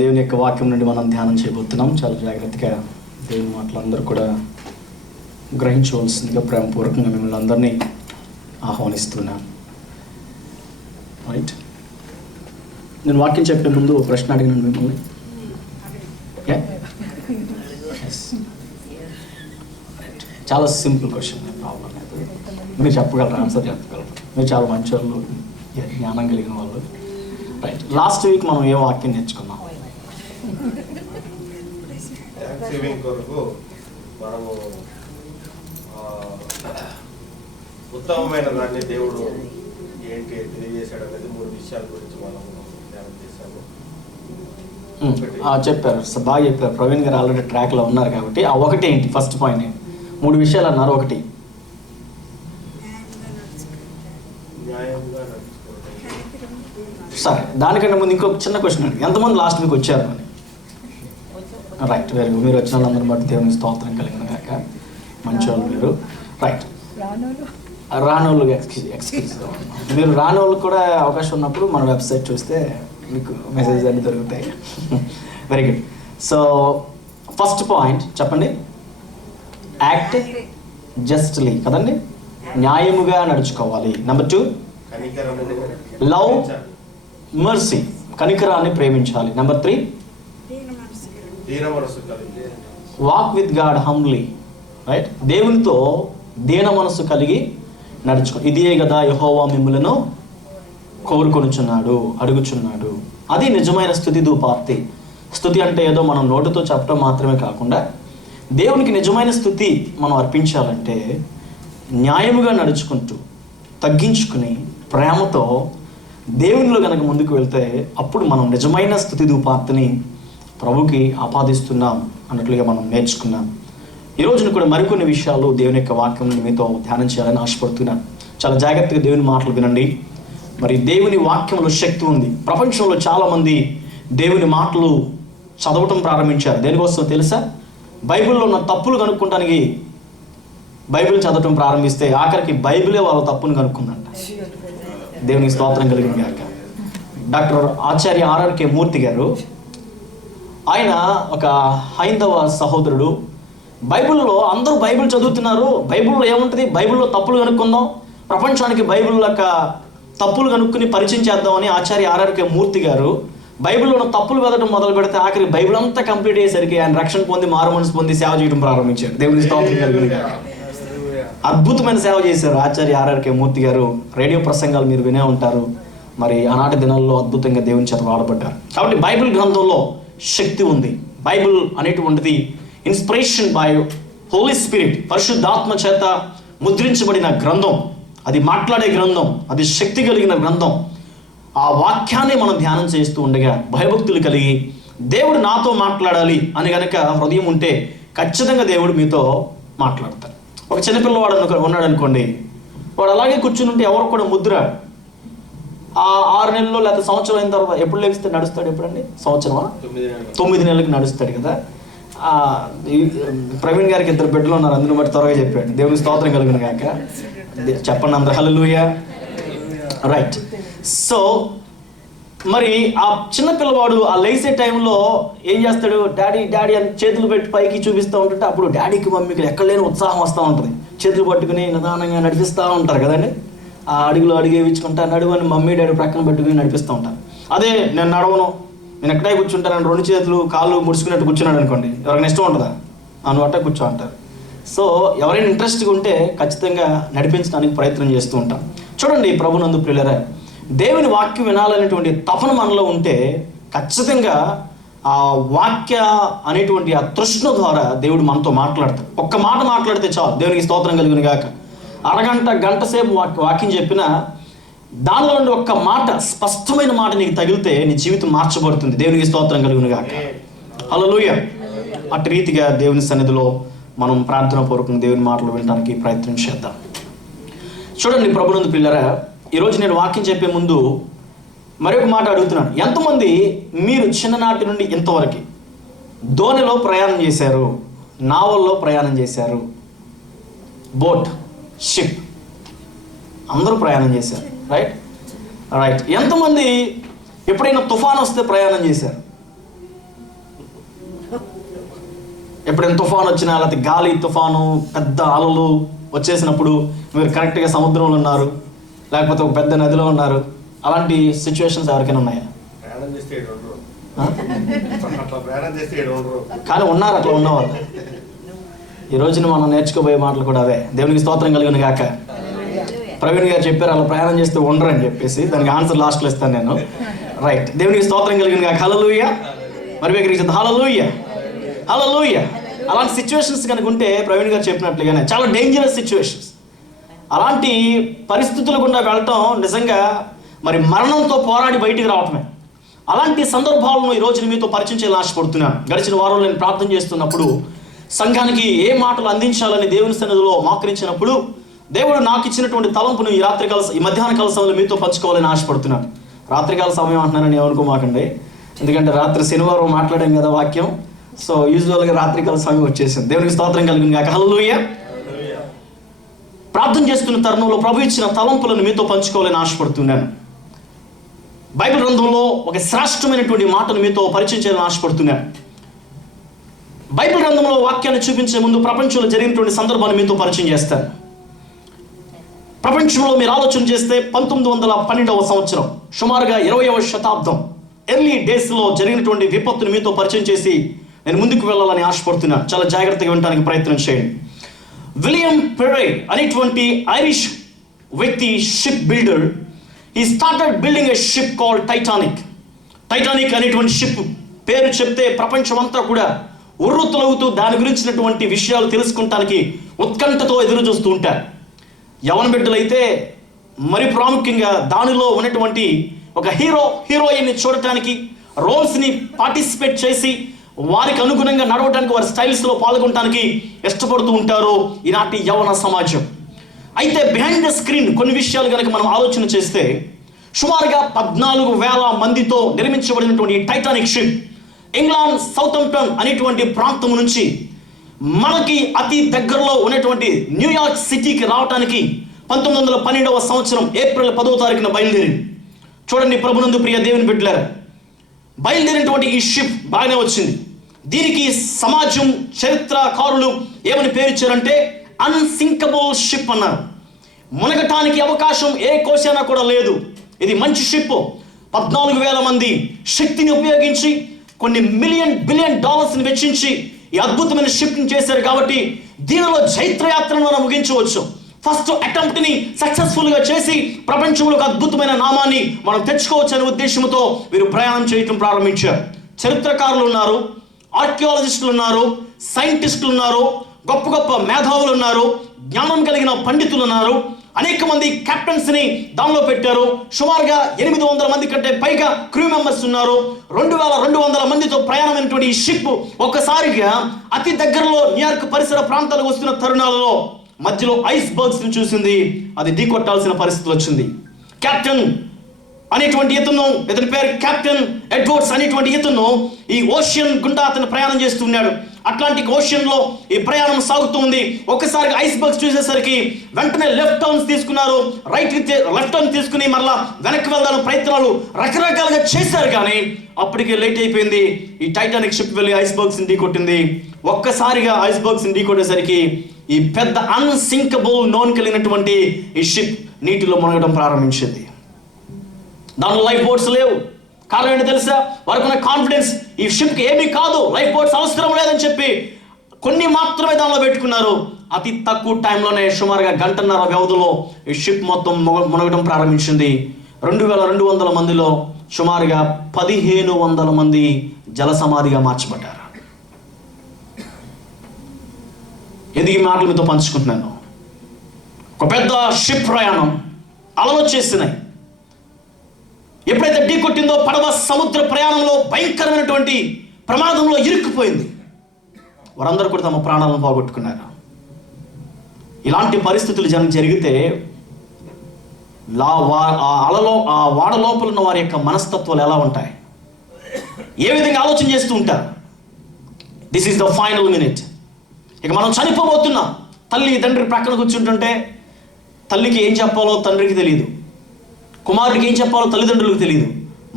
దేవుని యొక్క వాక్యం నుండి మనం ధ్యానం చేయబోతున్నాం. చాలా జాగ్రత్తగా దేవుని మాటలు అందరూ కూడా గ్రహించవలసిందిగా ప్రేమపూర్వకంగా మిమ్మల్ని అందరినీ ఆహ్వానిస్తున్నాను. రైట్, నేను వాక్యం చెప్పే ముందు ఒక ప్రశ్న అడిగినాను మిమ్మల్ని. చాలా సింపుల్ క్వశ్చన్, ప్రాబ్లం లేదు. మీరు చెప్పగలరు, ఆన్సర్ చెప్పగలరు. మీరు చాలా మంచి వాళ్ళు, జ్ఞానం కలిగిన వాళ్ళు. రైట్, లాస్ట్ వీక్ మనం ఏ వాక్యం నేర్చుకున్నాం? కొరకు మనము ఉత్తమమైన దాన్ని దేవుడు ఏంటి తెలియజేశాడు అనేది 3 విషయాల గురించి మనం ధ్యానం చేశాము. చెప్పారు, బాగా చెప్పారు. ప్రవీణ్ గారు ఆల్రెడీ ట్రాక్లో ఉన్నారు కాబట్టి ఆ ఒకటి ఏంటి? ఫస్ట్ పాయింట్ ఏంటి? 3 విషయాలు అన్నారు. ఒకటి న్యాయంగా నడుచుకోవడం. సరే, దానికంటే ముందు ఇంకొక చిన్న క్వశ్చన్ అండి. ఎంతమంది లాస్ట్ వీక్ వచ్చారు అని? Right, very good. మీరు వచ్చిన వాళ్ళందరూ బట్టి దేవుని స్తోత్రం కలిగిన కాక మంచి వాళ్ళు మీరు. రైట్, రానోళ్ళు ఎక్స్క్యూజ్. మీరు రానోళ్ళు కూడా అవకాశం ఉన్నప్పుడు మన వెబ్సైట్ చూస్తే మీకు మెసేజ్ అన్నీ దొరుకుతాయి. Very good. So first point చెప్పండి. యాక్ట్ జస్ట్లీ, కదండి, న్యాయముగా నడుచుకోవాలి. నెంబర్ 2, లవ్ మర్సీ, కనికరాన్ని ప్రేమించాలి. Number 3, walk with God humbly. Right, దేవునితో దీన మనసు కలిగి నడుచుకో. ఇదే కదా యెహోవా మిమ్ములను కోరుకొనుచున్నాడు, అడుగుచున్నాడు. అది నిజమైన స్తుతి ధూపార్తి. స్తుతి అంటే ఏదో మనం నోటితో చెప్పడం మాత్రమే కాకుండా దేవునికి నిజమైన స్తుతి మనం అర్పించాలంటే న్యాయముగా నడుచుకుంటూ తగ్గించుకుని ప్రేమతో దేవునిలో కనుక ముందుకు వెళ్తే అప్పుడు మనం నిజమైన స్తుతి ధూపార్తిని ప్రభుకి ఆపాదిస్తున్నాం అన్నట్లుగా మనం నేర్చుకున్నాం. ఈ రోజున కూడా మరికొన్ని విషయాలు దేవుని యొక్క వాక్యం మీతో ధ్యానం చేయాలని ఆశపడుతున్నాను. చాలా జాగ్రత్తగా దేవుని మాటలు వినండి. మరి దేవుని వాక్యంలో శక్తి ఉంది. ప్రపంచంలో చాలామంది దేవుని మాటలు చదవటం ప్రారంభించారు. దేనికోసం తెలుసా? బైబిల్లో ఉన్న తప్పులు కనుక్కోవడానికి బైబిల్ చదవటం ప్రారంభిస్తే ఆఖరికి బైబిలే వాళ్ళ తప్పును కనుక్కుందంట. దేవునికి స్తోత్రం కలిగిన గాక. డాక్టర్ ఆచార్య ఆర్ఆర్కే మూర్తి గారు, ఆయన ఒక హైందవ సహోదరుడు. బైబిల్లో అందరూ బైబిల్ చదువుతున్నారు, బైబిల్లో ఏముంటుంది, బైబిల్లో తప్పులు కనుక్కుందాం, ప్రపంచానికి బైబిల్ యొక్క తప్పులు కనుక్కుని పరిచయం చేద్దామని ఆచార్య ఆర్ఆర్కే మూర్తి గారు బైబిల్లో ఉన్న తప్పులు వెదటం మొదలు పెడితే ఆఖరి బైబిల్ అంతా కంప్లీట్ అయ్యేసరికి ఆయన రక్షణ పొంది, మారు మనసు పొంది సేవ చేయడం ప్రారంభించాడు. దేవుని స్తోత్రం కలిగిన గాక. అద్భుతమైన సేవ చేశారు ఆచార్య ఆర్ఆర్కే మూర్తి గారు. రేడియో ప్రసంగాలు మీరు వినే ఉంటారు. మరి ఆనాటి దినాల్లో అద్భుతంగా దేవుని చేత వాడబడ్డారు. కాబట్టి బైబిల్ గ్రంథంలో శక్తి ఉంది. బైబిల్ అనేటువంటిది ఇన్స్పిరేషన్ బై హోలీ స్పిరిట్, పరిశుద్ధాత్మ చేత ముద్రించబడిన గ్రంథం. అది మాట్లాడే గ్రంథం, అది శక్తి కలిగిన గ్రంథం. ఆ వాక్యాన్ని మనం ధ్యానం చేస్తూ ఉండగా భయభక్తులు కలిగి దేవుడు నాతో మాట్లాడాలి అని కనుక హృదయం ఉంటే ఖచ్చితంగా దేవుడు మీతో మాట్లాడతారు. ఒక చిన్నపిల్లవాడు ఉన్నాడు అనుకోండి, వాడు అలాగే కూర్చుని ఉంటే ఎవరు కూడా ముద్ర. ఆ 6 నెలల్లో లేకపోతే సంవత్సరం అయిన తర్వాత ఎప్పుడు లేపిస్తే నడుస్తాడు? ఎప్పుడండి? సంవత్సరమా? 9 నెలలకు నడుస్తాడు కదా. ప్రవీణ్ గారికి 2 బిడ్డలు ఉన్నారు, అందుని బట్టి త్వరగా చెప్పాడు. దేవుని స్తోత్రం కలిగిన కాక చెప్పండి అందరూ హల్లెలూయా. రైట్, సో మరి ఆ చిన్న పిల్లవాడు ఆ లేసే టైంలో ఏం చేస్తాడు? డాడీ డాడీ అని చేతులు పెట్టి పైకి చూపిస్తూ ఉంటుంటే అప్పుడు డాడీకి మమ్మీకి ఎక్కడ లేని ఉత్సాహం వస్తూ ఉంటుంది. చేతులు పట్టుకుని నిదానంగా నడిపిస్తూ ఉంటారు కదండి. ఆ అడుగులో అడుగు వేయించుకుంటా నడువని మమ్మీ డాడీ ప్రక్కన పెట్టుకుని నడిపిస్తూ ఉంటారు. అదే నేను నడవను, నేను ఎక్కడే కూర్చుంటాను, 2 చేతులు కాళ్ళు ముడుచుకున్నట్టు కూర్చున్నాడు అనుకోండి, ఎవరికైనా ఇష్టం ఉంటుందా? నువ్వు అట్టే కూర్చో అంటారు. సో ఎవరైనా ఇంట్రెస్ట్గా ఉంటే ఖచ్చితంగా నడిపించడానికి ప్రయత్నం చేస్తూ ఉంటాం. చూడండి ప్రభునందు ప్రియులారా, దేవుని వాక్యం వినాలనేటువంటి తపన మనలో ఉంటే ఖచ్చితంగా ఆ వాక్య అనేటువంటి ఆ తృష్ణ ద్వారా దేవుడు మనతో మాట్లాడతాడు. ఒక్క మాట మాట్లాడితే చాలు. దేవునికి స్తోత్రం కలిగిన గాక. అరగంట గంట సేపు వాక్యం చెప్పినా దానిలో నుండి ఒక్క మాట, స్పష్టమైన మాట నీకు తగిలితే నీ జీవితం మార్చబడుతుంది. దేవునికి స్తోత్రం కలుగును గాక. హల్లెలూయా. అటు రీతిగా దేవుని సన్నిధిలో మనం ప్రార్థన పూర్వకంగా దేవుని మాటలు వినడానికి ప్రయత్నం చేద్దాం. చూడండి ప్రభునందు పిల్లరా, ఈరోజు నేను వాక్యం చెప్పే ముందు మరొక మాట అడుగుతున్నాను. ఎంతమంది మీరు చిన్ననాటి నుండి ఇంతవరకు దోణిలో ప్రయాణం చేశారు, నావల్లో ప్రయాణం చేశారు, బోట్, షిప్, అందరూ ప్రయాణం చేశారు. రైట్. ఎంతమంది ఎప్పుడైనా తుఫాను వస్తే ప్రయాణం చేశారు? ఎప్పుడైనా తుఫాను వచ్చినా, లేకపోతే గాలి తుఫాను పెద్ద అలలు వచ్చేసినప్పుడు మీరు కరెక్ట్గా సముద్రంలో ఉన్నారు, లేకపోతే ఒక పెద్ద నదిలో ఉన్నారు, అలాంటి సిచ్యువేషన్స్ ఎవరికైనా ఉన్నాయా? ప్రయాణం చేస్తే అట్లా ప్రయాణం చేస్తే కానీ ఉన్నారు అట్లా ఉన్నవాళ్ళు. ఈ రోజున మనం నేర్చుకోబోయే మాటలు కూడా అవే. దేవునికి స్తోత్రం కలుగును గాక. ప్రవీణ్ గారు చెప్పారు అలా ప్రయాణం చేస్తే ఉండరు అని చెప్పేసి, దానికి ఆన్సర్ లాస్ట్లో ఇస్తాను నేను. రైట్, దేవునికి స్తోత్రం కలుగును గాక. హల్లెలూయా. మరి మీకు హల్లెలూయా, హల్లెలూయా. అలాంటి సిచ్యువేషన్స్ కనుక ఉంటే ప్రవీణ్ గారు చెప్పినట్లుగానే చాలా డేంజరస్ సిచ్యువేషన్స్. అలాంటి పరిస్థితులు గుండా వెళ్ళటం నిజంగా మరి మరణంతో పోరాడి బయటికి రావటమే. అలాంటి సందర్భాలను ఈ రోజున మీతో పరిచయం చేయాలని ఆశపడుతున్నాను. గడిచిన వారంలో నేను ప్రార్థన చేస్తున్నప్పుడు సంఘానికి ఏ మాటలు అందించాలని దేవుని సన్నిధిలో మోకరించినప్పుడు దేవుడు నాకు ఇచ్చినటువంటి తలంపును ఈ మధ్యాహ్న కాల సమయంలో మీతో పంచుకోవాలని ఆశపడుతున్నాను. రాత్రికాల సమయం అంటున్నానని ఏమనుకోమాకండి, ఎందుకంటే రాత్రి శనివారం మాట్లాడాం కదా వాక్యం. సో యూజువల్గా రాత్రికాల సమయం వచ్చేసింది. దేవునికి స్తోత్రం కలుగును గాక. హల్లెలూయా. ప్రార్థన చేస్తున్న తరుణంలో ప్రభు ఇచ్చిన తలంపులను మీతో పంచుకోవాలని ఆశపడుతున్నాను. బైబిల్ గ్రంథంలో ఒక శ్రేష్టమైనటువంటి మాటను మీతో పరిచయం చేయాలని ఆశపడుతున్నాను. బైబిల్ గ్రంథంలో వాక్యాన్ని చూపించే ముందు ప్రపంచంలో జరిగినటువంటి సందర్భాన్ని మీతో పరిచయం చేస్తాను. ప్రపంచంలో మీరు ఆలోచన చేస్తే 1912వ సంవత్సరం, సుమారుగా 20వ శతాబ్దం ఎర్లీ డేస్లో జరిగినటువంటి విపత్తును మీతో పరిచయం చేసి నేను ముందుకు వెళ్ళాలని ఆశపడుతున్నాను. చాలా జాగ్రత్తగా వినడానికి ప్రయత్నం చేయండి. విలియం పెరే అనేటువంటి ఐరిష్ వ్యక్తి, ship builder, he started building a ship called Titanic. Titanic అనేటువంటి షిప్ పేరు చెప్తే ప్రపంచం అంతా కూడా ఉర్రూతలవుతూ దాని గురించినటువంటి విషయాలు తెలుసుకుంటానికి ఉత్కంఠతో ఎదురు చూస్తూ ఉంటారు. యవన బిడ్డలైతే మరి ప్రాముఖ్యంగా దానిలో ఉన్నటువంటి ఒక హీరోయిన్ని చూడటానికి, రోల్స్ని పార్టిసిపేట్ చేసి వారికి అనుగుణంగా నడవడానికి, వారి స్టైల్స్లో పాల్గొనడానికి ఇష్టపడుతూ ఉంటారు ఈనాటి యవన సమాజం. అయితే బిహైండ్ ద స్క్రీన్ కొన్ని విషయాలు కనుక మనం ఆలోచన చేస్తే, సుమారుగా 14,000 మందితో నిర్మించబడినటువంటి టైటానిక్ షిప్ ఇంగ్లాండ్ సౌతాంప్టన్ అనేటువంటి ప్రాంతం నుంచి మనకి అతి దగ్గరలో ఉన్నటువంటి న్యూయార్క్ సిటీకి రావడానికి 1912వ సంవత్సరం ఏప్రిల్ 10వ తారీఖున బయలుదేరింది. చూడండి ప్రభునందు ప్రియ దేవుని బిడ్డలారా, బయలుదేరినటువంటి ఈ షిప్ బాగానే వచ్చింది. దీనికి సమాజం, చరిత్రకారులు ఏమని పేరు ఇచ్చారంటే అన్సింకబుల్ షిప్ అన్నారు. మునగటానికి అవకాశం ఏ కోశానా కూడా లేదు. ఇది మంచి షిప్. 14,000 మంది శక్తిని ఉపయోగించి కొన్ని బిలియన్ డాలర్స్ని వెచ్చించి ఈ అద్భుతమైన షిప్ని చేశారు. కాబట్టి దీనిలో చైత్రయాత్రను మనం ముగించవచ్చు. ఫస్ట్ అటెంప్ట్ని సక్సెస్ఫుల్గా చేసి ప్రపంచంలో ఒక అద్భుతమైన నామాన్ని మనం తెచ్చుకోవచ్చు అనే ఉద్దేశంతో వీరు ప్రయాణం చేయటం ప్రారంభించారు. చరిత్రకారులు ఉన్నారు, ఆర్కియాలజిస్టులు ఉన్నారు, సైంటిస్టులు ఉన్నారు, గొప్ప గొప్ప మేధావులు ఉన్నారు, జ్ఞానం కలిగిన పండితులు ఉన్నారు, అనేక మంది కెప్టెన్స్ని దానిలో పెట్టారు. సుమారుగా 800 మంది కంటే పైగా క్రూ మెంబర్స్ ఉన్నారు. 2,200 మందితో ప్రయాణమైనటువంటి ఈ షిప్ ఒక్కసారిగా అతి దగ్గరలో న్యూయార్క్ పరిసర ప్రాంతాలకు వస్తున్న తరుణాలలో మధ్యలో ఐస్ బర్గ్స్ని చూసింది. అది ఢీకొట్టాల్సిన పరిస్థితి వచ్చింది. కెప్టెన్ అనేటువంటి ఇతని పేరు కెప్టెన్ ఎడ్వర్డ్స్ అనేటువంటి ఇతను ఈ ఓషియన్ గుండా అతను ప్రయాణం చేస్తున్నాడు. అట్లాంటిక్ ఓషియన్లో ఈ ప్రయాణం సాగుతుంది. ఒక్కసారిగా ఐస్ బర్గ్స్ చూసేసరికి వెంటనే లెఫ్ట్ టర్న్స్ తీసుకున్నారు. లెఫ్ట్ టర్న్ తీసుకుని మళ్ళా వెనక్కి వెళ్దాని ప్రయత్నాలు రకరకాలుగా చేశారు. కానీ అప్పటికే లేట్ అయిపోయింది. ఈ టైటానిక్ షిప్ వెళ్ళి ఐస్ బర్గ్స్ని ఢీకొట్టింది. ఒక్కసారిగా ఐస్ బర్గ్స్ని ఢీకొట్టేసరికి ఈ పెద్ద అన్సింకబుల్ నోన్ కలిగినటువంటి ఈ షిప్ నీటిలో మునగడం ప్రారంభించింది. దానిలో లైఫ్ బోట్స్ లేవు. కారణం ఏంటో తెలుసా? వారికి ఉన్న కాన్ఫిడెన్స్, ఈ షిప్కి ఏమీ కాదు, లైఫ్ బోట్స్ అవసరం లేదని చెప్పి కొన్ని మాత్రమే దానిలో పెట్టుకున్నారు. అతి తక్కువ టైంలోనే సుమారుగా 1.5 వ్యవధిలో ఈ షిప్ మొత్తం మునగడం ప్రారంభించింది. 2,200 మందిలో సుమారుగా 1,500 మంది జల సమాధిగా మార్చబడ్డారు. ఎందుకు ఈ మాటలు మీతో పంచుకుంటున్నాను? ఒక పెద్ద షిప్ ప్రయాణం, అలలు వచ్చేసినాయి. ఎప్పుడైతే ఢీ కొట్టిందో పడవ సముద్ర ప్రయాణంలో భయంకరమైనటువంటి ప్రమాదంలో ఇరుక్కుపోయింది. వారందరూ కూడా తమ ప్రాణాలను పోగొట్టుకున్నారు. ఇలాంటి పరిస్థితులు జరిగితే ఆ వాడ లోపల ఉన్న వారి యొక్క మనస్తత్వాలు ఎలా ఉంటాయి, ఏ విధంగా ఆలోచన చేస్తూ ఉంటారు? This is the final minute. ఇక మనం చనిపోబోతున్నాం. తల్లి తండ్రి ప్రక్కన కూర్చుంటుంటే తల్లికి ఏం చెప్పాలో తండ్రికి తెలియదు, కుమారుడికి ఏం చెప్పాలో తల్లిదండ్రులకు తెలియదు.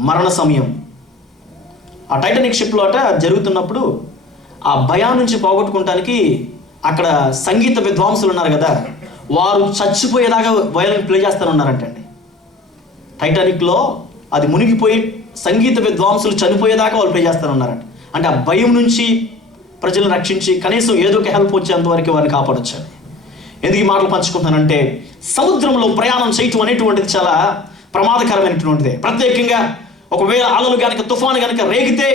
మరణ సమయం. ఆ టైటానిక్ షిప్లో జరుగుతున్నప్పుడు ఆ భయం నుంచి పోగొట్టుకోవటానికి అక్కడ సంగీత విద్వాంసులు ఉన్నారు కదా, వారు చచ్చిపోయేదాకా వయలిన్ ప్లే చేస్తానున్నారంటండి. టైటానిక్లో అది మునిగిపోయి సంగీత విద్వాంసులు చనిపోయేదాకా వాళ్ళు ప్లే చేస్తానున్నారంట. అంటే ఆ భయం నుంచి ప్రజలను రక్షించి కనీసం ఏదో ఒక హెల్ప్ వచ్చేంత వరకు వారిని కాపాడొచ్చారు. ఎందుకు ఈ మాటలు పంచుకుంటున్నానంటే, సముద్రంలో ప్రయాణం చేయటం అనేటువంటిది చాలా ప్రమాదకరమైనటువంటిది. ప్రత్యేకంగా ఒకవేళ అలలు కనుక తుఫాను కనుక రేగితే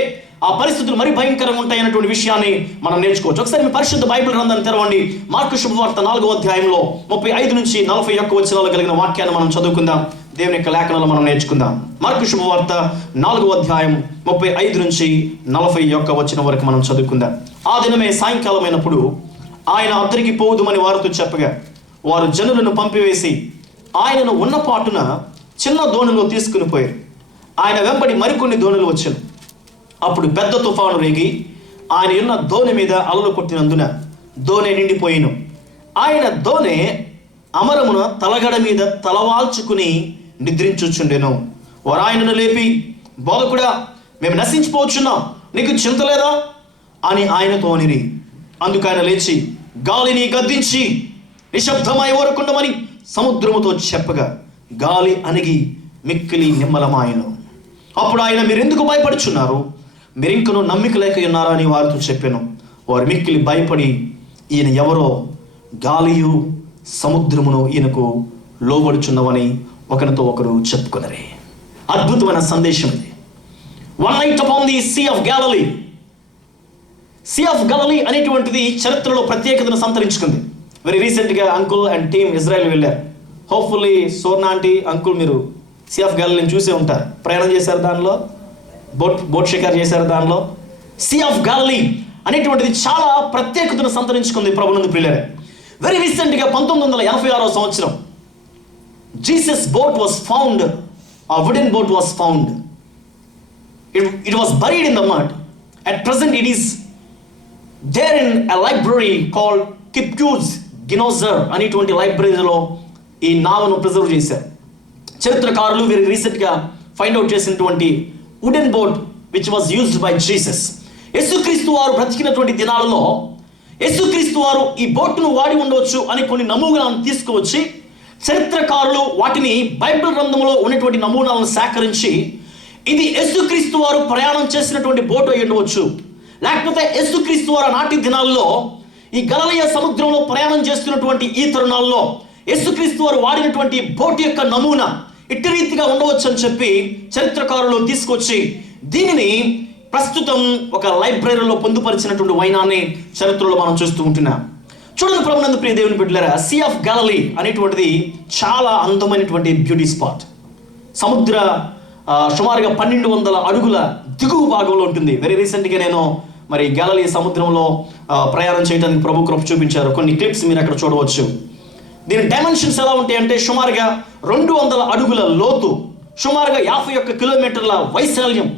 ఆ పరిస్థితులు మరీ భయంకరంగా ఉంటాయి అన్నటువంటి విషయాన్ని మనం నేర్చుకోవచ్చు. ఒకసారి మీ పరిశుద్ధ బైబిల్ గ్రంథాన్ని తెరవండి. మార్కు శుభవార్త 4వ అధ్యాయంలో 35 నుంచి 41 వచనాలు కలిగిన వాక్యాన్ని మనం చదువుకుందాం. దేవుని యొక్క లేఖనాలు మనం నేర్చుకుందాం. మార్కు శుభవార్త 4వ అధ్యాయం 35 నుంచి 41 వచనం వరకు మనం చదువుకుందాం. ఆ దినమే సాయంకాలమైనప్పుడు ఆయన అద్దరికి పోవుదుమని వారితో చెప్పగా, వారు జనులను పంపివేసి ఆయనను ఉన్న పాటున చిన్న దోణిలో తీసుకుని పోయారు. ఆయన వెంబడి మరికొన్ని దోణులు వచ్చాను. అప్పుడు పెద్ద తుఫాను రేగి ఆయన ఉన్న దోణి మీద అలలు కొట్టినందున దోణి నిండిపోయిను. ఆయన దోణి అమరమున తలగడ మీద తలవాల్చుకుని నిద్రించుచుండెను. వారు ఆయనను లేపి, బోధకుడా, మేము నశించిపోవచ్చున్నాం, నీకు చింత లేదా అని ఆయనతో అనిరి. అందుకు ఆయన లేచి గాలిని గద్దించి నిశ్శబ్దమై ఊరకుండమని సముద్రముతో చెప్పగా గాలి అణిగి మిక్కిలి నిమ్మలమాయను. అప్పుడు ఆయన, మీరెందుకు భయపడుచున్నారు? మీరింకను నమ్మిక లేక ఉన్నారా అని వారితో చెప్పాను. వారు మిక్కిలి భయపడి, ఈయన ఎవరో, గాలియు సముద్రమును ఈయనకు లోబడుచున్నవని ఒకరితో ఒకరు చెప్పుకున్నారే. అద్భుతమైన సందేశం ఇది. One night upon the sea of Galilee. Sea of Galilee అనేటువంటిది చరిత్రలో ప్రత్యేకతను సంతరించుకుంది. వెరీ రీసెంట్గా అంకుల్ అండ్ టీమ్ ఇజ్రాయెల్ వెళ్ళారు. హోప్ఫుల్లీ సోర్నా ఆంటీ, అంకుల్, మీరు సీ ఆఫ్ గ్యాలలీని చూసే ఉంటారు. ప్రయాణం చేశారు, దానిలో బోట్ షికార్ చేశారు. దానిలో సీ ఆఫ్ గ్యాలలీ అనేటువంటిది చాలా ప్రత్యేకతను సంతరించుకుంది ప్రభునందు ప్రియులారా. వెరీ రీసెంట్గా 1986వ సంవత్సరం జీసస్ బోట్ వాస్ ఫౌండ్. ఆ wooden boat was found. It was buried in the mud. At present it is there in a library called Kipchoge Ginozar అనేటువంటి లైబ్రరీలో ఈ నావను ప్రిజర్వ్ చేశారు. చరిత్రకారులు వెరీ రీసెంట్గా ఫైండ్ అవుట్ చేసినటువంటి wooden boat which was used by Jesus. యేసుక్రీస్తు వారు బ్రతికినటువంటి దినాలలో యేసుక్రీస్తు వారు ఈ బోట్ను వాడి ఉండవచ్చు అని కొన్ని నమూనాలను తీసుకువచ్చి చరిత్రకారులు వాటిని బైబిల్ గ్రంథంలో ఉన్నటువంటి నమూనాలను సేకరించి, ఇది యేసుక్రీస్తు వారు ప్రయాణం చేసినటువంటి బోటు అయి ఉండవచ్చు, లేకపోతే యేసుక్రీస్తు వారు నాటి దినాల్లో ఈ గలిలయ సముద్రంలో ప్రయాణం చేస్తున్నటువంటి ఈ తరుణాల్లో యేసుక్రీస్తు వారు వాడినటువంటి బోటు యొక్క నమూనా ఇట్టి రీతిగా ఉండవచ్చు అని చెప్పి చరిత్రకారులు తీసుకొచ్చి దీనిని ప్రస్తుతం ఒక లైబ్రరీలో పొందుపరిచినటువంటి వైనాన్ని చరిత్రలో మనం చూస్తూ ఉంటున్నాం. చూడండి ప్రభునందు ప్రియ దేవుని బిడ్డలారా, సీ ఆఫ్ గ్యాలలీ అనేటువంటిది చాలా అందమైనటువంటి బ్యూటీ స్పాట్. సముద్ర సుమారుగా 1200 అడుగుల దిగువ భాగంలో ఉంటుంది. వెరీ రీసెంట్గా నేను మరి గ్యాలలీ సముద్రంలో ప్రయాణం చేయడానికి ప్రభు కృప చూపించారు. కొన్ని క్లిప్స్ మీరు అక్కడ చూడవచ్చు. దీని డైమెన్షన్స్ ఎలా ఉంటాయంటే సుమారుగా 200 అడుగుల లోతు, సుమారుగా 51 కిలోమీటర్ల వైశాల్యం,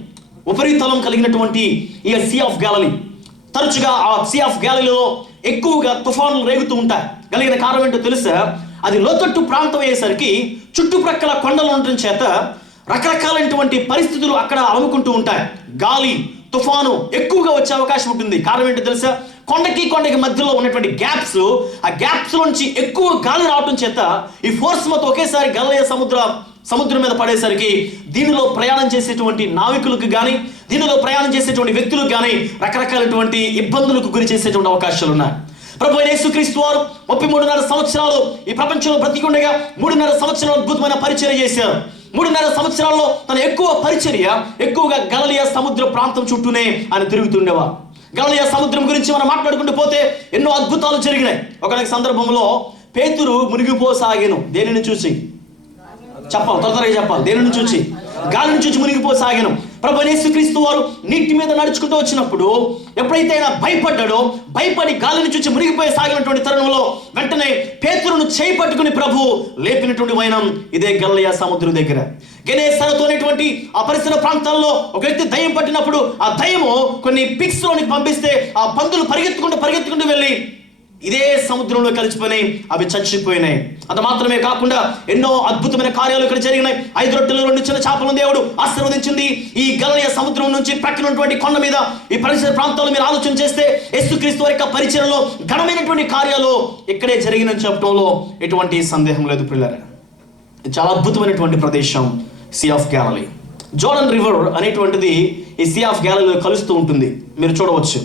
ఉపరితలం కలిగినటువంటి ఈ సీ ఆఫ్ గ్యాలలీ. తరచుగా ఆ సీ ఆఫ్ గ్యాలలీలో ఎక్కువగా తుఫానులు రేగుతూ ఉంటాయి. కలిగిన కారణం ఏంటో తెలుసా? అది లోతట్టు ప్రాంతం అయ్యేసరికి చుట్టుప్రక్కల కొండలు ఉండటం చేత రకరకాలైనటువంటి పరిస్థితులు అక్కడ అలుముకుంటూ ఉంటాయి. గాలి, తుఫాను ఎక్కువగా వచ్చే అవకాశం ఉంటుంది. కారణం ఏంటో తెలుసా? కొండకి మధ్యలో ఉన్నటువంటి గ్యాప్స్, ఆ గ్యాప్స్ నుంచి ఎక్కువ గాలి రావటం చేత ఈ ఫోర్స్ మొత్తం ఒకేసారి గలిలయ సముద్రం మీద పడేసరికి దీనిలో ప్రయాణం చేసేటువంటి నావికులకు కానీ, దీనిలో ప్రయాణం చేసేటువంటి వ్యక్తులకు కానీ రకరకాలైనటువంటి ఇబ్బందులకు గురి చేసేటువంటి అవకాశాలు ఉన్నాయి. ప్రభువైన యేసుక్రీస్తు వారు 33.5 సంవత్సరాలు ఈ ప్రపంచంలో బ్రతికుండగా 3.5 సంవత్సరాలు అద్భుతమైన పరిచర్య చేశారు. 3.5 సంవత్సరాల్లో తన ఎక్కువ పరిచర్య ఎక్కువగా గలిలయ సముద్ర ప్రాంతం చుట్టూనే ఆయన తిరుగుతుండేవారు. గలిలయ సముద్రం గురించి మనం మాట్లాడుకుంటూ పోతే ఎన్నో అద్భుతాలు జరిగినాయి. ఒకనొక సందర్భంలో పేతురు మునిగిపోసాగాను. దేనిని చూసి చెప్పాలి, త్వరగా చెప్పాలి. దేనిని చూసి? గాలిని చూసి మునిగిపోసాగాను. ప్రభువైన యేసుక్రీస్తు వారు నీటి మీద నడుచుకుంటూ వచ్చినప్పుడు ఎప్పుడైతే ఆయన భయపడి గాలిని చూసి మునిగిపోయి సాగినటువంటి తరుణంలో వెంటనే పేతురును చేయి పట్టుకుని ప్రభు లేపినటువంటి వైనం ఇదే గలిలయ సముద్రం దగ్గర. గెనేసరతు అనేటువంటి ఆ పరిసర ప్రాంతాల్లో ఒక వ్యక్తి దయ్యం పట్టినప్పుడు ఆ దయ్యము కొన్ని పిక్స్ లోనికి పంపిస్తే ఆ పందులు పరిగెత్తుకుంటూ వెళ్ళి ఇదే సముద్రంలో కలిసిపోయినాయి, అవి చచ్చిపోయినాయి. అంత మాత్రమే కాకుండా ఎన్నో అద్భుతమైన కార్యాలు ఇక్కడ జరిగినాయి. 5 రొట్టెలు 2 చిన్న చేపలను దేవుడు ఆశీర్వదించింది. ఈ గలిలయ సముద్రం నుంచి ప్రక్కన ఉన్నటువంటి కొండ మీద ఈ పరిసర ప్రాంతాల్లో మీరు ఆలోచన చేస్తే యేసుక్రీస్తు వారి యొక్క పరిచర్యలో ఘనమైనటువంటి కార్యాలు ఇక్కడే జరిగినని చెప్పడంలో ఎటువంటి సందేహం లేదు ప్రియులారా. ఇది చాలా అద్భుతమైనటువంటి ప్రదేశం see of Galilee. Jordan river అనేటువంటిది ఈ సీ ఆఫ్ గ్యాలిలీలో కలుస్తూ ఉంటుంది. మీరు చూడవచ్చు.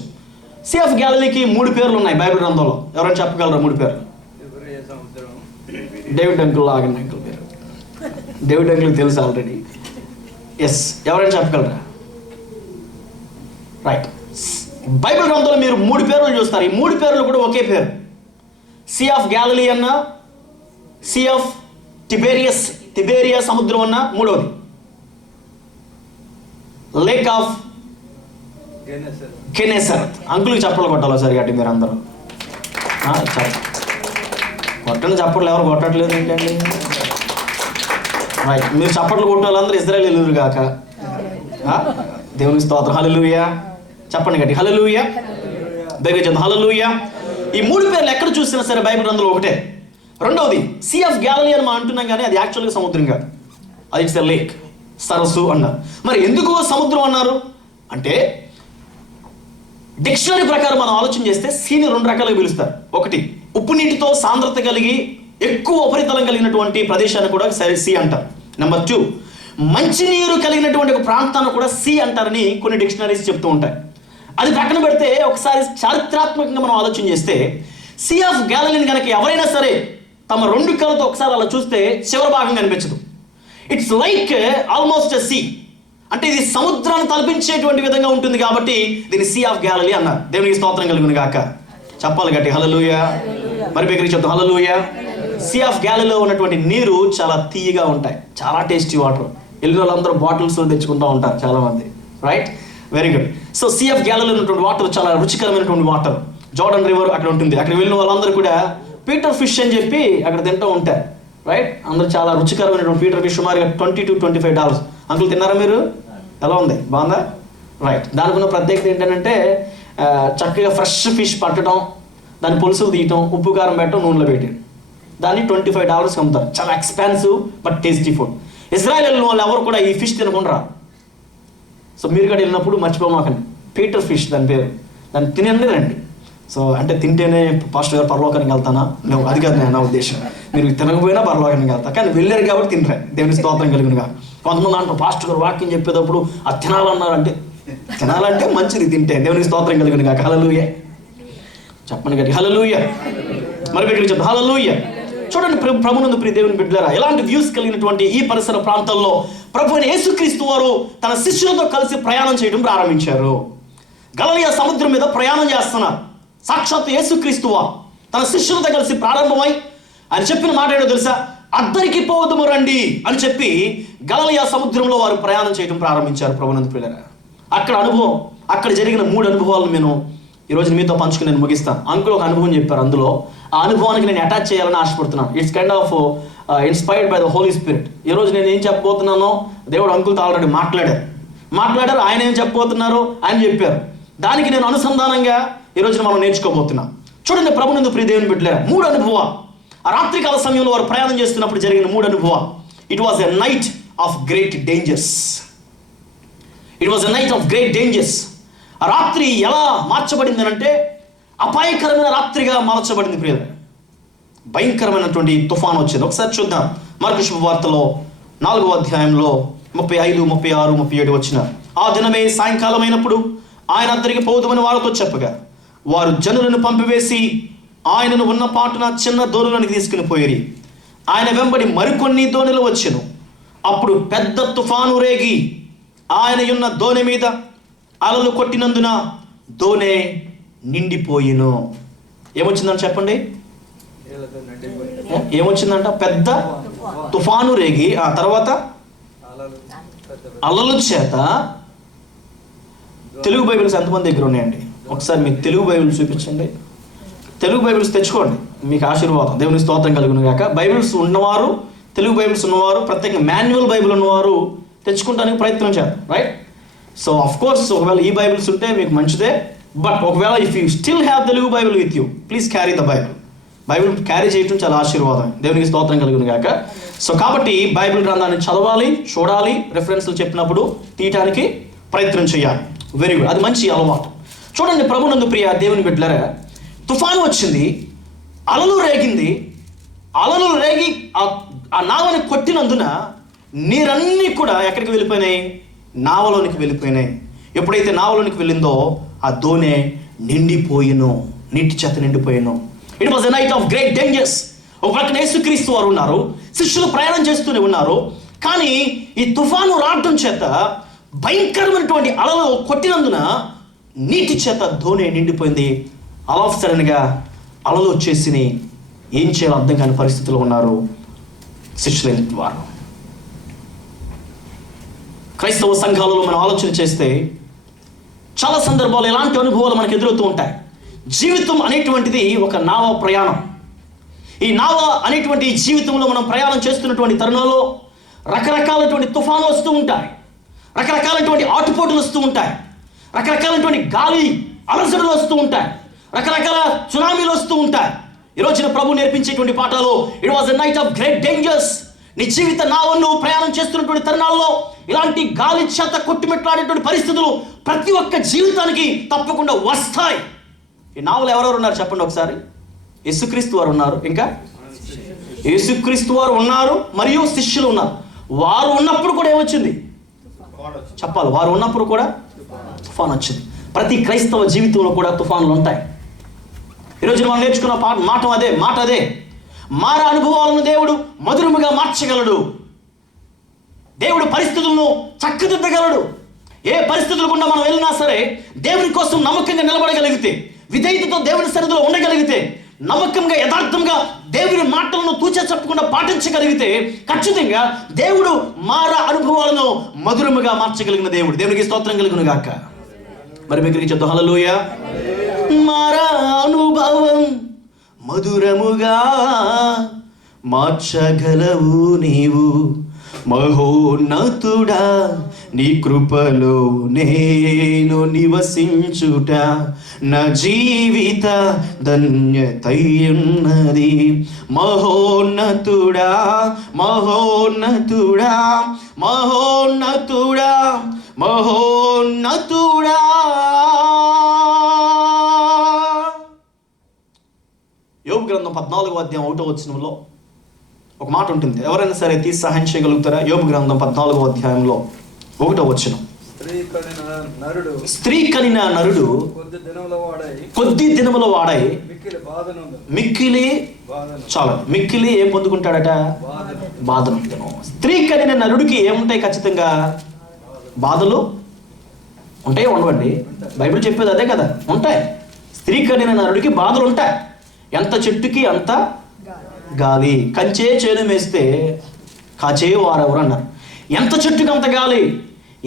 సీ ఆఫ్ గ్యాలిలీకి 3 పేర్లు ఉన్నాయి బైబిల్ గ్రంథంలో. ఎవరైనా చెప్పగలరా 3 పేర్లు? డేవిడ్ అంకుల్, ఆగండి అంకుల్ పేరు. డేవిడ్ అంకుల్ తెలుసు ఆల్రెడీ. ఎస్, ఎవరైనా చెప్పగలరా? రైట్. బైబిల్ గ్రంథంలో మీరు 3 పేర్లు చూస్తారు. ఈ 3 పేర్లు కూడా ఒకే పేరు. సీ ఆఫ్ గ్యాలిలీ అన్న, సీ ఆఫ్ తిబేరియా సముద్రం అన్న, మూడవది లేక్ ఆఫ్ గెనెసరెత్. అంకుల్కి చప్పట్లు కొట్టాలో సరిగా అంటే మీరు అందరూ కొట్టండి. చప్పట్లు ఎవరు కొట్టట్లేదు ఏంటండి? రైట్, మీరు చప్పట్లు కొట్టే వాళ్ళందరూ ఇజ్రాయేల్ ఎల్లురు గాక. దేవునికి స్తోత్రం. హల్లెలూయా చెప్పండి గట్టి. హల్లెలూయా. దగ్గర చెప్తాం హల్లెలూయా. ఈ 3 పేర్లు ఎక్కడ చూసినా సరే బైబిల్ గ్రంథంలో ఒకటే. రెండవది సీ ఆఫ్ గ్యాలిలీ అని మనం అంటున్నాం, కానీ అది యాక్చువల్గా సముద్రం కాదు. అది ఇట్స్ ఎ లేక్, సరస్సు అన్నారు. మరి ఎందుకు సముద్రం అన్నారు అంటే డిక్షనరీ ప్రకారం మనం ఆలోచన చేస్తే సీని 2 రకాలుగా పిలుస్తారు. ఒకటి, ఉప్పు నీటితో సాంద్రత కలిగి ఎక్కువ ఉపరితలం కలిగినటువంటి ప్రదేశాన్ని కూడా సీ అంటారు. నెంబర్ 2, మంచినీరు కలిగినటువంటి ఒక ప్రాంతాన్ని కూడా సీ అంటారని కొన్ని డిక్షనరీస్ చెప్తూ ఉంటాయి. అది పక్కన పెడితే ఒకసారి చారిత్రాత్మకంగా మనం ఆలోచన చేస్తే సీ ఆఫ్ గ్యాలిలీని కనుక ఎవరైనా సరే తమ 2 కళ్ళతో ఒకసారి అలా చూస్తే చివరి భాగం కనిపించదు. It's like almost a sea. అంటే ఇది సముద్రాన్ని తలపించేటువంటి విధంగా ఉంటుంది కాబట్టి దీన్ని సీ ఆఫ్ గ్యాలిలీ అన్నారు. దేవునికి స్తోత్రం కలుగును గాక. చెప్పాలి గట్టి హల్లెలూయా. మరి దగ్గరికి చెప్తాం హల్లెలూయా. సీ ఆఫ్ గ్యాలిలీలో ఉన్నటువంటి నీరు చాలా తీయగా ఉంటాయి, చాలా టేస్టీ వాటర్. వెళ్ళిన వాళ్ళందరూ బాటిల్స్ తెచ్చుకుంటూ ఉంటారు చాలా మంది. Right, very good. So sea of గ్యాలిలీలో ఉన్నటువంటి వాటర్ చాలా రుచికరమైనటువంటి వాటర్. జోర్డన్ రివర్ అక్కడ ఉంటుంది. అక్కడ వెళ్ళిన వాళ్ళందరూ కూడా పీటర్ ఫిష్ అని చెప్పి అక్కడ తింటూ ఉంటారు. రైట్, అందరూ చాలా రుచికరమైనటువంటి పీటర్ ఫిష్ సుమారుగా $20 to $25. అంకుల్ తిన్నారా మీరు? ఎలా ఉంది? బాగుందా? రైట్. దానికి ఉన్న ప్రత్యేకత ఏంటంటే చక్కగా ఫ్రెష్ ఫిష్ పట్టడం, దాన్ని పులుసులు తీయటం, ఉప్పు కారం పెట్టడం, నూనెలో పెట్టడం. దాన్ని $25 అమ్ముతారు. చాలా expensive but tasty food. Israel వెళ్ళిన వాళ్ళు ఎవరు కూడా ఈ ఫిష్ తినకుండా రారు. సో మీరు కూడా వెళ్ళినప్పుడు మర్చిపోమాకండి, పీటర్ ఫిష్ దాని పేరు. దాన్ని తినండి రండి. సో అంటే తింటేనే పాస్టర్ గారు పరలోకానికి వెళ్తానా? అది కాదు నా ఉద్దేశం. మీరు తినకపోయినా పరలోకానికి వెళ్తా, కానీ వెళ్ళారు కాబట్టి తినరా. దేవుని స్తోత్రం కలుగునుగా. కొంతమంది అంటారు పాస్టర్ గారు వాక్యం చెప్పేటప్పుడు అది తినాలన్నారంటే, తినాలంటే మంచిది తింటే. దేవునికి స్తోత్రం కలుగునుగా. హల్లెలూయా చెప్పండి గట్టి హల్లెలూయా. మరి ఇక్కడ చెప్తా హల్లెలూయా. చూడండి ప్రభునందు ప్రియ దేవుని బిడ్డలారా, ఎలాంటి వ్యూస్ కలిగినటువంటి ఈ పరిసర ప్రాంతాల్లో ప్రభు అయిన యేసుక్రీస్తు వారు తన శిష్యులతో కలిసి ప్రయాణం చేయడం ప్రారంభించారు. గలిలయ సముద్రం మీద ప్రయాణం చేస్తున్నారు. సాక్షాత్ యేసుక్రీస్తు వారు తన శిష్యులతో కలిసి ప్రారంభమై ఆయన చెప్పిన మాట ఏంటో తెలుసా? అద్దరికి పోదుము రండి అని చెప్పి గలిలయ సముద్రంలో వారు ప్రయాణం చేయడం ప్రారంభించారు. ప్రభునందు ప్రియులారా, అక్కడ అనుభవం, అక్కడ జరిగిన 3 అనుభవాలను నేను ఈరోజు మీతో పంచుకుని నేను ముగిస్తాను. అంకుల్ ఒక అనుభవం చెప్పారు, అందులో ఆ అనుభవానికి నేను అటాచ్ చేయాలని ఆశపడుతున్నాను. It's kind of inspired by the holy spirit. ఈరోజు నేను ఏం చెప్పబోతున్నానో దేవుడు అంకుల్తో ఆల్రెడీ మాట్లాడారు. ఆయన ఏం చెప్పబోతున్నారు ఆయన చెప్పారు. దానికి నేను అనుసంధానంగా ఈరోజు మనం నేర్చుకోబోతున్నాం. చూడండి ప్రభునందు ప్రియ దేవుని బిడ్డలారా, 3 అనుభవాలు. ఆ రాత్రికాల సమయంలో వారు ప్రయాణం చేస్తున్నప్పుడు జరిగిన 3 అనుభవాలు. It was a night of great dangers. ఆ రాత్రి ఎలా మార్చబడింది అంటే అపాయకరమైన రాత్రిగా మార్చబడింది ప్రియుల. భయంకరమైనటువంటి తుఫాను వచ్చింది. ఒకసారి చూద్దాం. మార్కు శుభవార్తలో 4వ అధ్యాయంలో 35, 36, 37 వచ్చిన. ఆ దినమే సాయంకాలం అయినప్పుడు ఆయన అద్దరికి పోదుమని వారితో చెప్పగా వారు జనులను పంపివేసి ఆయనను ఉన్న పాటున చిన్న దోణులను తీసుకుని పోయిరి. ఆయన వెంబడి మరికొన్ని దోణులు వచ్చెను. అప్పుడు పెద్ద తుఫాను రేగి ఆయన ఉన్న దోణి మీద అలలు కొట్టినందున దోణె నిండిపోయిను. ఏమొచ్చిందని చెప్పండి? ఏమొచ్చిందంట? పెద్ద తుఫాను రేగి ఆ తర్వాత అలలు చేత. తెలుగు బైబిల్స్ ఎంతమంది దగ్గర ఉన్నాయండి? ఒకసారి మీకు తెలుగు బైబిల్స్ చూపించండి. తెలుగు బైబిల్స్ తెచ్చుకోండి, మీకు ఆశీర్వాదం. దేవుని స్తోత్రం కలుగును గాక. బైబిల్స్ ఉన్నవారు, తెలుగు బైబిల్స్ ఉన్నవారు, ప్రత్యేకంగా మాన్యువల్ బైబిల్ ఉన్నవారు తెచ్చుకోవడానికి ప్రయత్నం చేద్దాం. రైట్. సో అఫ్ కోర్స్ ఒకవేళ ఈ బైబిల్స్ ఉంటే మీకు మంచిదే. బట్ ఒకవేళ if you still have Telugu Bible with you, please carry the Bible carry చేయటం చాలా ఆశీర్వాదం, దేవునికి స్తోత్రం కలుగును గాక. సో కాబట్టి బైబిల్ గ్రంథాన్ని చదవాలి, చూడాలి, రెఫరెన్స్లు చెప్పినప్పుడు తీయటానికి ప్రయత్నం చేయాలి. వెరీ గుడ్, అది మంచి అలవాటు. చూడండి ప్రభునందు ప్రియ దేవుని బిడ్డలారా, తుఫాను వచ్చింది, అలలు రేగింది, అలలు రేగి ఆ నావని కొట్టినందున నీరన్నీ కూడా ఎక్కడికి వెళ్ళిపోయినాయి? నావలోనికి వెళ్ళిపోయినాయి. ఎప్పుడైతే నావలోనికి వెళ్ళిందో ఆ దోణె నిండిపోయినో, నీటి చేత నిండిపోయినో. It was a night of great dangers. ఒక ప్రక్కన యేసుక్రీస్తు వారు ఉన్నారు, శిష్యులు ప్రయాణం చేస్తూనే ఉన్నారు. కానీ ఈ తుఫాను రావడం చేత, భయంకరమైనటువంటి అలలు కొట్టినందున నీటి చేత దోణె నిండిపోయింది. ఆల్ ఆఫ్ సడన్గా అలలు వచ్చేసి ఏం చేయాలో అర్థం కాని పరిస్థితుల్లో ఉన్నారు శిష్యులైన వారు. క్రైస్తవ సంఘాలలో మనం ఆలోచన చేస్తే చాలా సందర్భాలు ఎలాంటి అనుభవాలు మనకు ఎదురవుతూ ఉంటాయి. జీవితం అనేటువంటిది ఒక నావ ప్రయాణం. ఈ నావ అనేటువంటి జీవితంలో మనం ప్రయాణం చేస్తున్నటువంటి తరుణంలో రకరకాలైనటువంటి తుఫానులు వస్తూ ఉంటాయి, రకరకాలైనటువంటి ఆటుపోటులు వస్తూ ఉంటాయి, రకరకాలైనటువంటి గాలి అలసటలు వస్తూ ఉంటాయి, రకరకాల సునామీలు వస్తూ ఉంటాయి. ఈరోజున ప్రభు నేర్పించేటువంటి పాఠాలు it was a night of great dangers. నీ జీవిత నావను ప్రయాణం చేస్తున్నటువంటి తరుణాల్లో ఇలాంటి గాలి చేత కొట్టుమిట్లాడేటువంటి పరిస్థితులు ప్రతి ఒక్క జీవితానికి తప్పకుండా వస్తాయి. ఈ నావలో ఎవరెవరు ఉన్నారు చెప్పండి ఒకసారి. యేసుక్రీస్తు వారు ఉన్నారు, ఇంకా యేసుక్రీస్తు వారు ఉన్నారు, మరియు శిష్యులు ఉన్నారు. వారు ఉన్నప్పుడు కూడా ఏమొచ్చింది చెప్పాలి. వారు ఉన్నప్పుడు కూడా తుఫాన్ వచ్చింది. ప్రతి క్రైస్తవ జీవితంలో కూడా తుఫాన్లు ఉంటాయి. ఈరోజు మనం నేర్చుకున్న మాట అదే. మార అనుభవాలను దేవుడు మధురముగా మార్చగలడు. దేవుడు పరిస్థితులను చక్కదిద్దగలడు. ఏ పరిస్థితులు గుండా మనం వెళ్ళినా సరే దేవుని కోసం నమ్మకంగా నిలబడగలిగితే, విధేయతతో దేవుని సన్నిధిలో ఉండగలిగితే, నమ్మకంగా యథార్థంగా దేవుని మాటలను తూచా చెప్పకుండా పాటించగలిగితే ఖచ్చితంగా దేవుడు మార అనుభవాలను మధురముగా మార్చగలిగిన దేవుడు. దేవునికి స్తోత్రం కలుగును గాక. మరి మీకు చెప్తాం హల్లెలూయా. మార అనుభవం మధురముగా మార్చగలవు నీవు, మహోన్నతుడా, నీ కృపలో నేను నివసించుట నా జీవిత ధన్యతయున్నది. మహోన్నతుడా, మహోన్నతుడా, మహోన్నతుడా, మహోన్నతుడా. యోబు గ్రంథం 14వ అధ్యాయం 1వ వచనంలో ఒక మాట ఉంటుంది. ఎవరైనా సరే తీసి సహాయం చేయగలుగుతారా? యోబు గ్రంథం 14వ అధ్యాయంలో 1వ వచనం. స్త్రీ కనిన నరుడు కొద్ది దినముల వాడై మిక్కిలి చాలా మిక్కిలి ఏం పొందుకుంటాడట? బాధను. స్త్రీ కనిన నరుడికి ఏముంటాయి? ఖచ్చితంగా బాధలు ఉంటాయి, ఉండవండి? బైబిల్ చెప్పేది అదే కదా, ఉంటాయి. స్త్రీ కనిన నరుడికి బాధలు ఉంటాయి. ఎంత చెట్టుకి అంత గాలి, కంచే చేను వేస్తే కాచే వారెవరు అన్నారు. ఎంత చెట్టుకి అంత గాలి.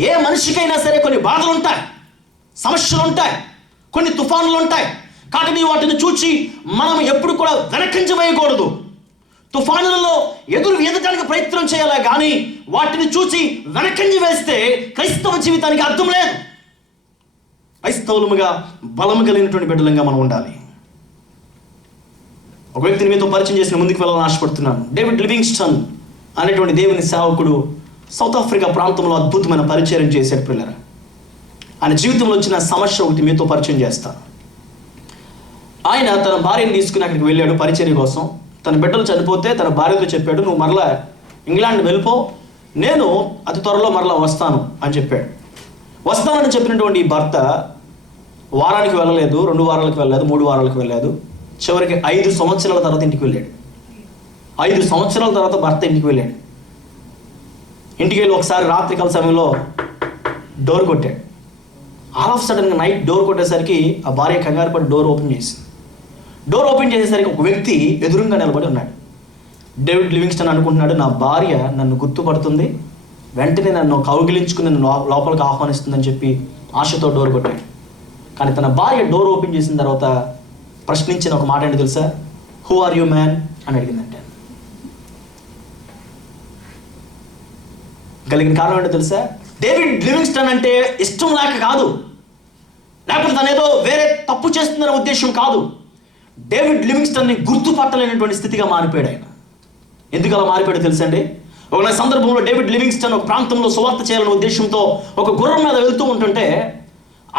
ఏ మనిషికైనా సరే కొన్ని బాధలు ఉంటాయి, సమస్యలు ఉంటాయి, కొన్ని తుఫానులు ఉంటాయి. కాబట్టి వాటిని చూచి మనం ఎప్పుడు కూడా వెనకంజ వేయకూడదు. తుఫానులలో ఎదురు ఈదటానికి ప్రయత్నం చేయాలి, కానీ వాటిని చూసి వెనకంజ వేస్తే క్రైస్తవ జీవితానికి అర్థం లేదు. క్రైస్తవులుగా బలము కలిగినటువంటి బిడ్డలంగా మనం ఉండాలి. ఒక వ్యక్తిని మీతో పరిచయం చేసిన ముందుకు వెళ్ళాలని ఆశపడుతున్నాను. డేవిడ్ లివింగ్స్టన్ అనేటువంటి దేవుని సేవకుడు సౌత్ ఆఫ్రికా ప్రాంతంలో అద్భుతమైన పరిచయం చేశాడు. పిల్లరా, ఆయన జీవితంలో వచ్చిన సమస్య ఒకటి మీతో పరిచయం చేస్తాను. ఆయన తన భార్యను తీసుకుని అక్కడికి వెళ్ళాడు పరిచర్య కోసం. తన బిడ్డలు చనిపోతే తన భార్యతో చెప్పాడు, నువ్వు మరలా ఇంగ్లాండ్ వెళ్ళిపో, నేను అతి త్వరలో మరలా వస్తాను అని చెప్పాడు. వస్తానని చెప్పినటువంటి భర్త వారానికి వెళ్ళలేదు, 2 వారాలకు వెళ్ళలేదు, 3 వారాలకు వెళ్ళలేదు. చివరికి 5 సంవత్సరాల తర్వాత ఇంటికి వెళ్ళాడు. 5 సంవత్సరాల తర్వాత భర్త ఇంటికి వెళ్ళాడు. ఇంటికి వెళ్ళి ఒకసారి రాత్రికాల సమయంలో డోర్ కొట్టాడు. ఆల్ ఆఫ్ సడన్గా నైట్ డోర్ కొట్టేసరికి ఆ భార్య కంగారు పడి డోర్ ఓపెన్ చేసింది. డోర్ ఓపెన్ చేసేసరికి ఒక వ్యక్తి ఎదురుగా నిలబడి ఉన్నాడు. డేవిడ్ లివింగ్స్టన్ అనుకుంటున్నాడు, నా భార్య నన్ను గుర్తుపడుతుంది, వెంటనే నన్ను కౌగిలించుకుని నన్ను లోపలికి ఆహ్వానిస్తుందని చెప్పి ఆశతో డోర్ కొట్టాడు. కానీ తన భార్య డోర్ ఓపెన్ చేసిన తర్వాత ప్రశ్నించిన ఒక మాట ఏంటో తెలుసా? హూ ఆర్ యూ మ్యాన్ అని అడిగిందంటే. కలిగిన కారణం ఏంటో తెలుసా? డేవిడ్ లివింగ్స్టన్ అంటే ఇష్టం లేక కాదు, లేకపోతే తనేదో వేరే తప్పు చేస్తుందనే ఉద్దేశం కాదు. డేవిడ్ లివింగ్స్టన్ని గుర్తుపట్టలేనటువంటి స్థితిగా మారిపోయాడు ఆయన. ఎందుకు అలా మారిపోయాడో తెలుసండి? ఒక సందర్భంలో డేవిడ్ లివింగ్స్టన్ ఒక ప్రాంతంలో సువార్త చేయాలనే ఉద్దేశంతో ఒక గుర్రం మీద వెళ్తూ ఉంటుంటే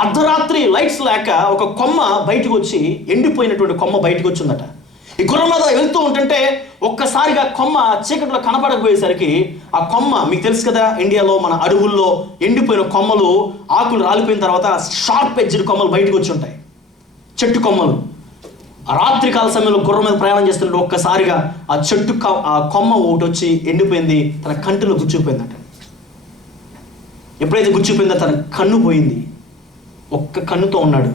అర్ధరాత్రి లైట్స్ లేక ఒక కొమ్మ బయటకు వచ్చి, ఎండిపోయినటువంటి కొమ్మ బయటకు వచ్చిందట. ఈ గుర్రం మీద వెళ్తూ ఉంటుంటే ఒక్కసారిగా కొమ్మ చీకట్లో కనపడకపోయేసరికి ఆ కొమ్మ, మీకు తెలుసు కదా, ఇండియాలో మన అడవుల్లో ఎండిపోయిన కొమ్మలు ఆకులు రాలిపోయిన తర్వాత షార్ప్ ఎడ్జ్డ్ కొమ్మలు బయటకు వచ్చి ఉంటాయి, చెట్టు కొమ్మలు. ఆ రాత్రికాల సమయంలో గుర్రం మీద ప్రయాణం చేస్తుంటే ఒక్కసారిగా ఆ చెట్టు ఆ కొమ్మ ఒకటి వచ్చి ఎండిపోయింది, తన కంటిలో గుచ్చుకుపోయిందట. ఎప్పుడైతే గుచ్చుకుపోయిందో తన కన్ను పోయింది. ఒక్క కన్నుతో ఉన్నాడు.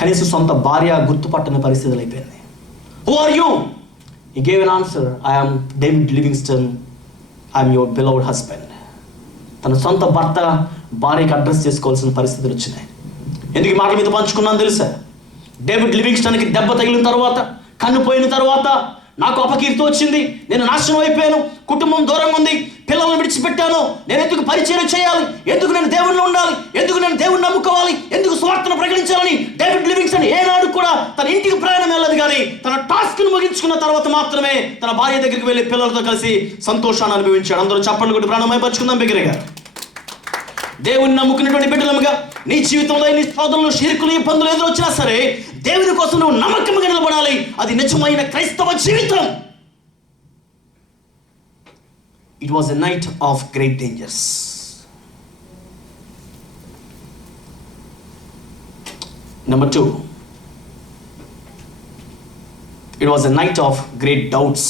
కనీసం సొంత భార్య గుర్తుపట్టని పరిస్థితులు అయిపోయింది. Who are you? He gave an answer. I am David Livingston. I am your beloved husband. తన సొంత భర్త భార్యకి అడ్రస్ చేసుకోవాల్సిన పరిస్థితులు వచ్చినాయి. ఎందుకు ఈ మాటల మీద పంచుకున్నాను తెలుసా? డేవిడ్ లివింగ్స్టన్కి దెబ్బ తగిలిన తర్వాత, కన్ను పోయిన తర్వాత, నాకు అపకీర్తి వచ్చింది, నేను నాశనం అయిపోయాను, కుటుంబం దూరంగా ఉంది, పిల్లలను విడిచిపెట్టాను, నేను ఎందుకు పరిచయం చేయాలి, ఎందుకు నేను దేవుణ్ణి ఉండాలి, ఎందుకు నేను దేవుణ్ణి నమ్ముకోవాలి, ఎందుకు సువార్తను ప్రకటించాలని డేవిడ్ లివింగ్స్టన్ ఏనాడు కూడా తన ఇంటికి ప్రయాణం వెళ్ళదు. కానీ తన టాస్క్ను ముగించుకున్న తర్వాత మాత్రమే తన భార్య దగ్గరికి వెళ్ళి పిల్లలతో కలిసి సంతోషాన్ని అనుభవించాడు. అందరూ చప్పట్లు కొట్టి ప్రాణమై పంచుకుందాం బిగ్గరగా. దేవుని నమ్ముకున్నటువంటి బిడ్డలముగా నీ జీవితంలో ఎన్ని శోధనలు, షిరుకులు, ఇబ్బందులు ఎదురొచ్చినా సరే దేవుని కోసం నువ్వు నమ్మకంగా నిలబడాలి. అది నిజమైన క్రైస్తవ జీవితం. It was a night of great dangers. Number 2, it was a night of great doubts.